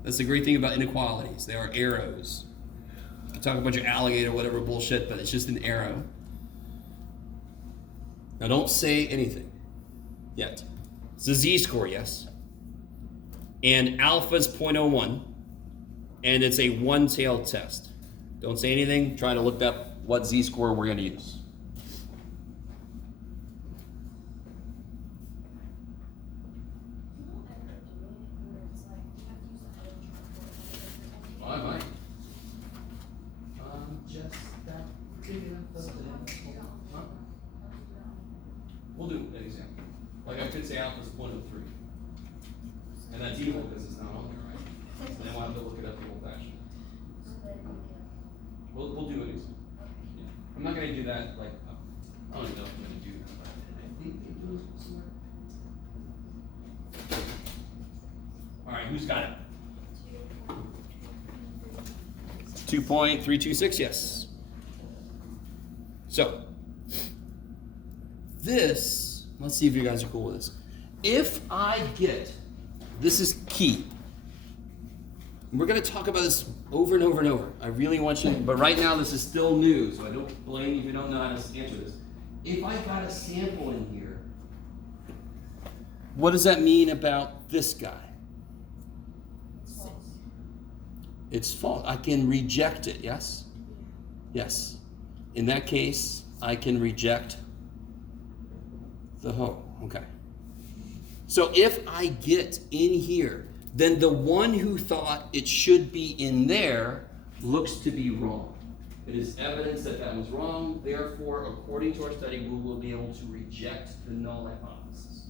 That's the great thing about inequalities. They are arrows. You talk about your alligator, whatever bullshit, but it's just an arrow. Now don't say anything yet. It's a z-score, yes? And alpha's 0.01, and it's a one-tailed test. Don't say anything. Try to look up what z-score we're going to use. You don't ever do it where it's like, you have to use the other chart for it. I might. Just that big enough. So how would you do that? Huh? How would you do that? We'll do an example. Like I could say alpha's 0.03. And that's evil because it's not on there, right? So then we'll have to look it up the old fashioned. So then you can, We'll do it. okay. Yeah. I'm not gonna do that like, I don't even know if I'm gonna do that, but I think they do it somewhere. Alright, who's got it? 2.326, yes. So, this, let's see if you guys are cool with this. If I get, this is key. We're going to talk about this over and over and over. I really want you, but right now this is still new, so I don't blame you if you don't know how to answer this. If I got a sample in here, what does that mean about this guy? It's false. It's false. I can reject it, yes? Yes. In that case, I can reject the whole. Okay. So if I get in here, then the one who thought it should be in there looks to be wrong. It is evidence that that was wrong. Therefore, according to our study, we will be able to reject the null hypothesis.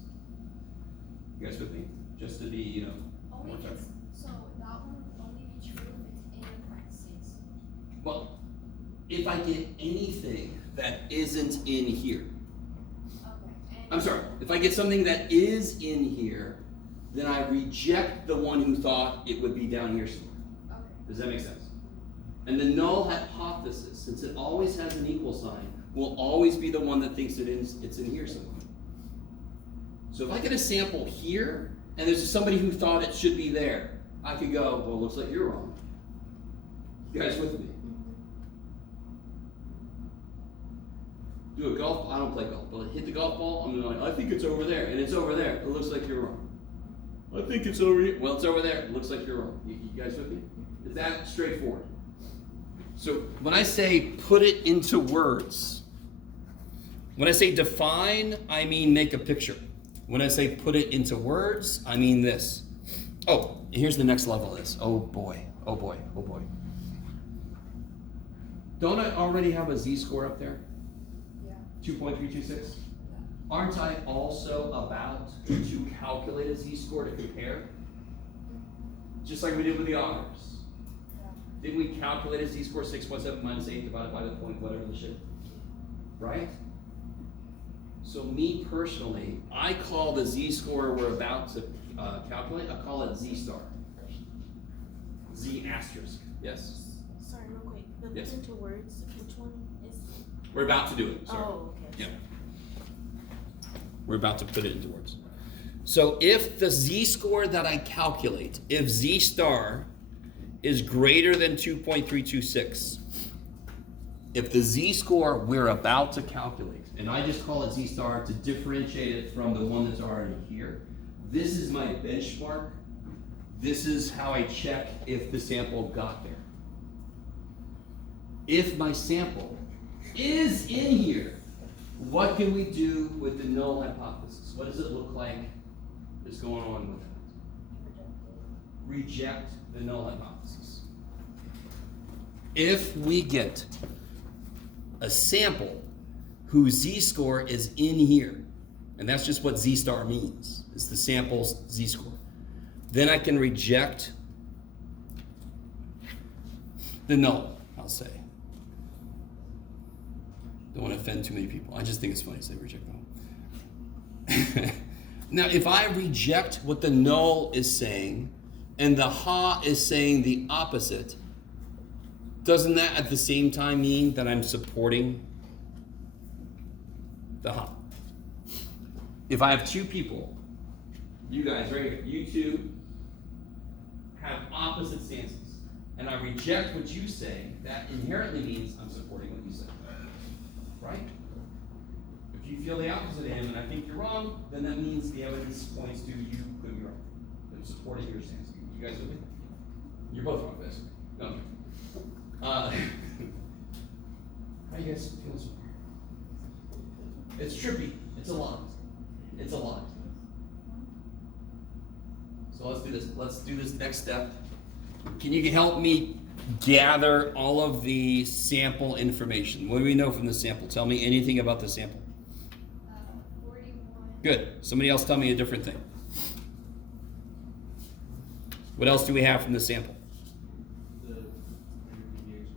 You guys with me? Just to be, Only more if thorough. it's, so that one would only be true if it's in parentheses. Well, if I get anything that isn't in here, Okay. And I'm sorry, if I get something that is in here, then I reject the one who thought it would be down here somewhere. Okay. Does that make sense? And the null hypothesis, since it always has an equal sign, will always be the one that thinks it's in here somewhere. So if I get a sample here, and there's somebody who thought it should be there, I could go, well, looks like you're wrong. You guys with me? Do a golf, I don't play golf, but hit the golf ball, I'm like, I think it's over there, and it's over there. It looks like you're wrong. I think it's over here. Well, it's over there. It looks like you're wrong. You guys with me? Is that straightforward? So when I say put it into words, when I say define, I mean make a picture. When I say put it into words, I mean this. Oh, here's the next level of this. Oh boy, oh boy, oh boy. Don't I already have a z-score up there? Yeah. 2.326? Aren't I also about to calculate a z-score to compare? Just like we did with the honors. Yeah. Didn't we calculate a z-score 6.7 minus 8 divided by the point whatever the shit? Right? So me personally, I call the z-score we're about to calculate, I call it z-star. Z asterisk. Yes? Sorry, real quick. The Yes. put into words, which one is? We're about to do it, sorry. Oh, okay. Yeah. We're about to put it into words. So if the z-score that I calculate, if z star is greater than 2.326, if the z-score we're about to calculate, and I just call it z star to differentiate it from the one that's already here, this is my benchmark. This is how I check if the sample got there. If my sample is in here, what can we do with the null hypothesis? What does it look like is going on with that? Reject the null hypothesis. If we get a sample whose z-score is in here, and that's just what z star means, is the sample's z-score, then I can reject the null, I'll say. Don't want to offend too many people. I just think it's funny to say reject null. Now, if I reject what the null is saying, and the ha is saying the opposite, doesn't that at the same time mean that I'm supporting the ha? If I have two people, you guys right here, you two have opposite stances, and I reject what you say, that inherently means I'm supporting what you say. Right? If you feel the opposite of him and I think you're wrong, then that means the evidence points to you could be wrong. I'm supporting your stance. You guys with me? You're both wrong, basically. No. How you guys feeling so far? It's trippy. It's a lot. It's a lot. So let's do this. Let's do this next step. Can you help me gather all of the sample information? What do we know from the sample? Tell me anything about the sample. 41. Good. Somebody else tell me a different thing. What else do we have from the sample? The standard deviation.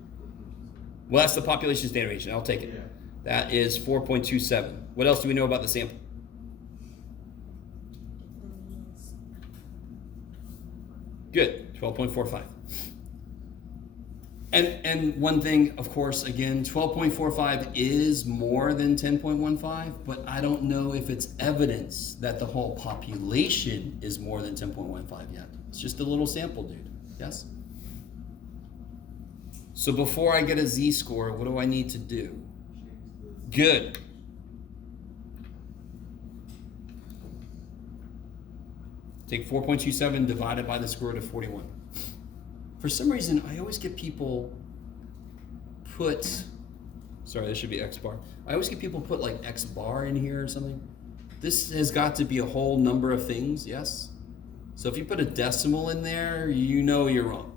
Well, that's the population standard deviation. I'll take it. Yeah. That is 4.27. What else do we know about the sample? Good. 12.45. And one thing, of course, again, 12.45 is more than 10.15, but I don't know if it's evidence that the whole population is more than 10.15 yet. It's just a little sample, dude. Yes? So before I get a z-score, what do I need to do? Good. Take 4.27 divided by the square root of 41. For some reason, I always get people put, sorry, this should be X bar. I always get people put like X bar in here or something. This has got to be a whole number of things, yes? So if you put a decimal in there, you know you're wrong.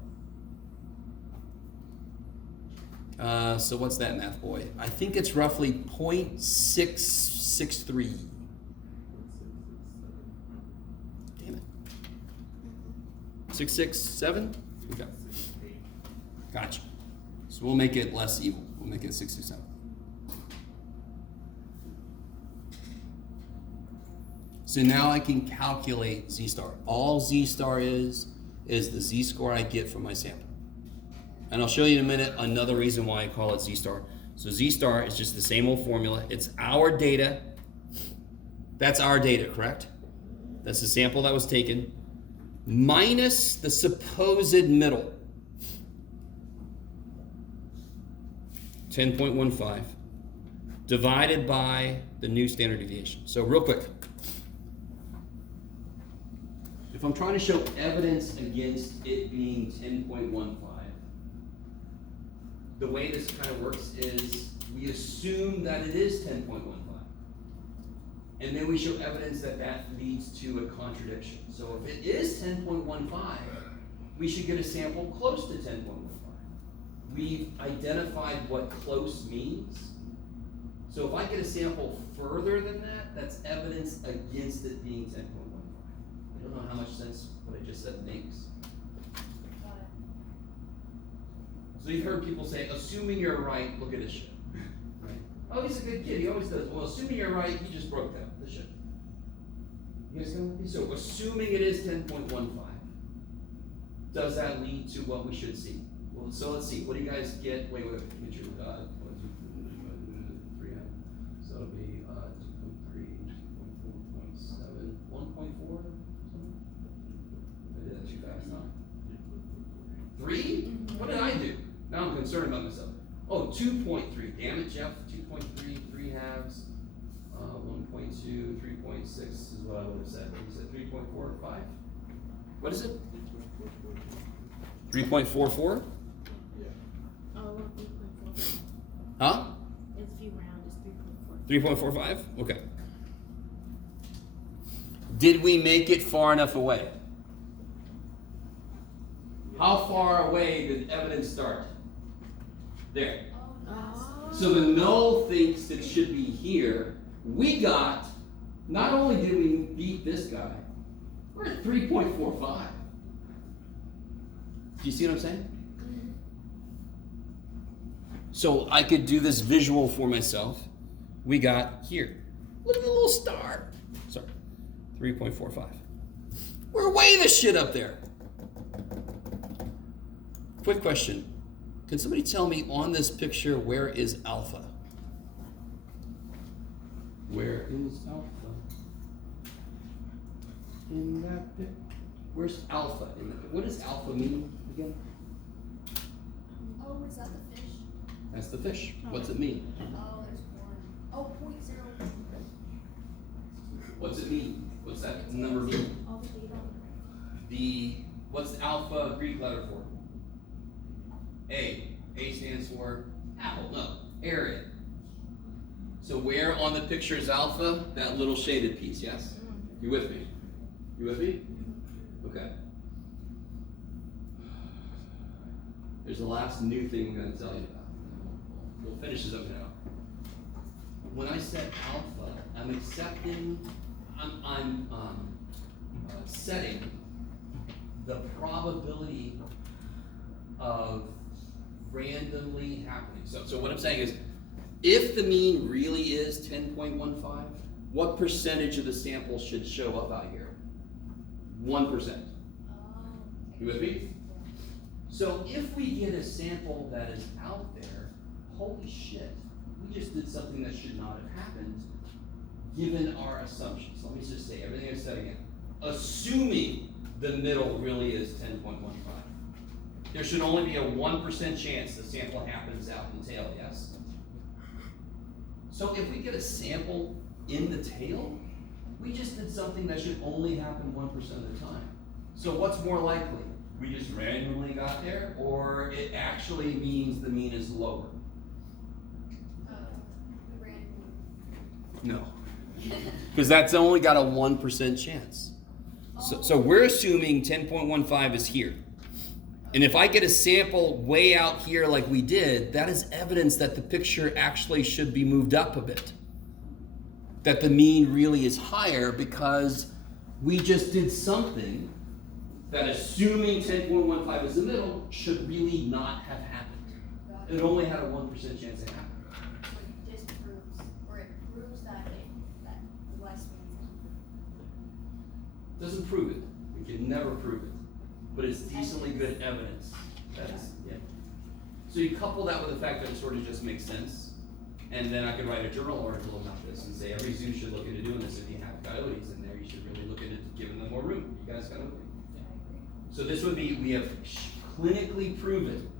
So what's that, math boy? I think it's roughly 0.663. Damn it. 667? Okay. Gotcha. So we'll make it less evil. We'll make it 67. So now I can calculate Z star. All Z star is the Z score I get from my sample. And I'll show you in a minute another reason why I call it Z star. So Z star is just the same old formula. It's our data. That's our data, correct? That's the sample that was taken, minus the supposed middle. 10.15 divided by the new standard deviation. So real quick, if I'm trying to show evidence against it being 10.15, the way this kind of works is we assume that it is 10.15. And then we show evidence that that leads to a contradiction. So if it is 10.15, we should get a sample close to 10.15. We've identified what close means. So if I get a sample further than that, that's evidence against it being 10.15. I don't know how much sense what I just said makes. Got it. So you've heard people say, assuming you're right, look at his shit. Right? Oh, he's a good kid, he always does. Well, assuming you're right, he just broke down the shit. You guys know? So assuming it is 10.15, does that lead to what we should see? Well, so let's see. What do you guys get? Wait, get your 2.3, damn it, Jeff, 2.3, 3/2, 1.2, 3.6 is what I would have said. You said 3.45? What is it? 3.44? Oh, 3.4. Huh? If you round, it's 3.4. 3.45? Okay. Did we make it far enough away? How far away did evidence start? There. Oh. So the null thinks it should be here. We got, not only did we beat this guy, we're at 3.45. Do you see what I'm saying? So I could do this visual for myself. We got here. Look at the little star. Sorry. 3.45. We're way the shit up there. Quick question. Can somebody tell me on this picture where is alpha? Where is alpha? In that pic. Where's alpha in that? What does alpha mean again? Oh, is that the fish? That's the fish. What's it mean? Oh, there's one. Oh, 0.0. What's it mean? What's that number mean? All the data. What's alpha Greek letter for? A. A stands for apple. No, area. So where on the picture is alpha? That little shaded piece, yes? You with me? You with me? Okay. There's the last new thing I'm going to tell you about. We'll finish this up now. When I said alpha, I'm accepting, I'm setting the probability of randomly happening. So what I'm saying is, if the mean really is 10.15, what percentage of the sample should show up out here? 1%. You with me? So if we get a sample that is out there, holy shit, we just did something that should not have happened given our assumptions. Let me just say everything I said again. Assuming the middle really is 10.15. There should only be a 1% chance the sample happens out in the tail, yes? So if we get a sample in the tail, we just did something that should only happen 1% of the time. So what's more likely? We just randomly got there, or it actually means the mean is lower? Random. No. Because that's only got a 1% chance. So we're assuming 10.15 is here. And if I get a sample way out here like we did, that is evidence that the picture actually should be moved up a bit. That the mean really is higher because we just did something that, assuming 10.15 is the middle, should really not have happened. It only had a 1% chance of happening. So it disproves, or it proves that that less means. Doesn't prove it. We can never prove it. But it's decently good evidence. That's, yeah. So you couple that with the fact that it sort of just makes sense. And then I could write a journal article about this and say every zoo should look into doing this. If you have coyotes in there, you should really look into giving them more room. You guys got to agree. So this would be, we have clinically proven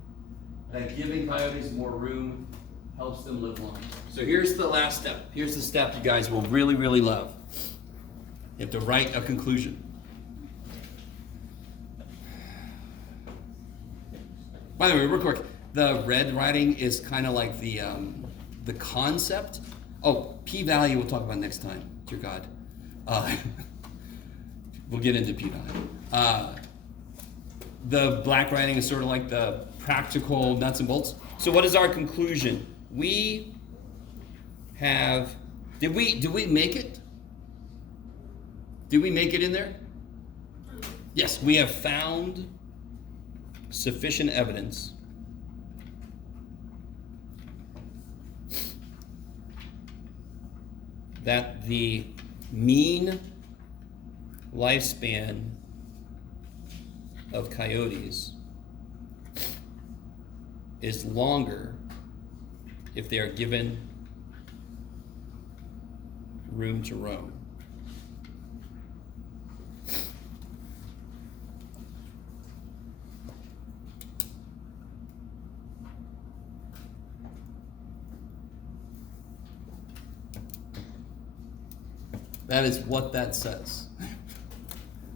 that giving coyotes more room helps them live longer. So here's the last step. Here's the step you guys will really, really love. You have to write a conclusion. By the way, real quick, the red writing is kind of like the concept. Oh, p-value we'll talk about next time. Dear God. We'll get into p-value. The black writing is sort of like the practical nuts and bolts. So what is our conclusion? We have, did we make it? Did we make it in there? Yes, we have found sufficient evidence that the mean lifespan of coyotes is longer if they are given room to roam. That is what that says.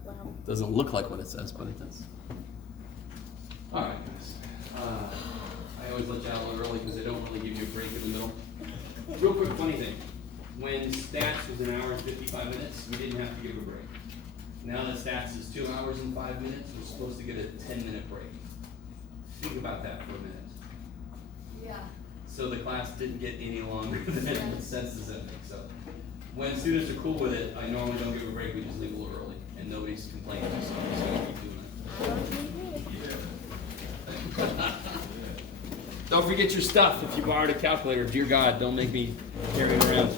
Wow. Doesn't look like what it says, but it does. Alright, guys. I always let you out a little early because they don't really give you a break in the middle. Real quick, funny thing. When stats was an hour and 55 minutes, we didn't have to give a break. Now that stats is 2 hours and 5 minutes, we're supposed to get a 10-minute break. Think about that for a minute. Yeah. So the class didn't get any longer than what sense does that make? So when students are cool with it, I normally don't give a break, we just leave a little early, and nobody's complaining, so I'm just gonna keep doing it. Don't forget your stuff. If you borrowed a calculator, dear God, don't make me carry it around.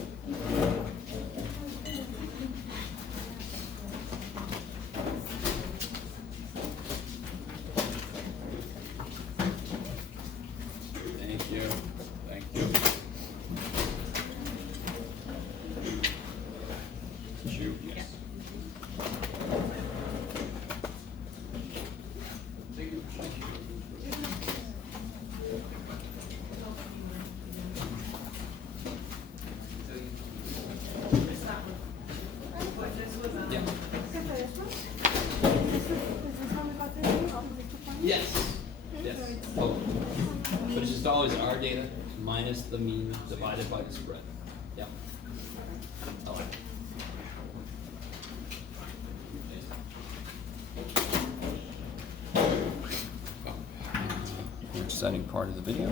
Thank you. Thank you. Shoot, yes. Thank you. It's that one. What, this was, Yeah. Yes. Yes. Oh. But it's just always our data minus the mean divided by the spread. Yeah. I like it. Exciting part of the video.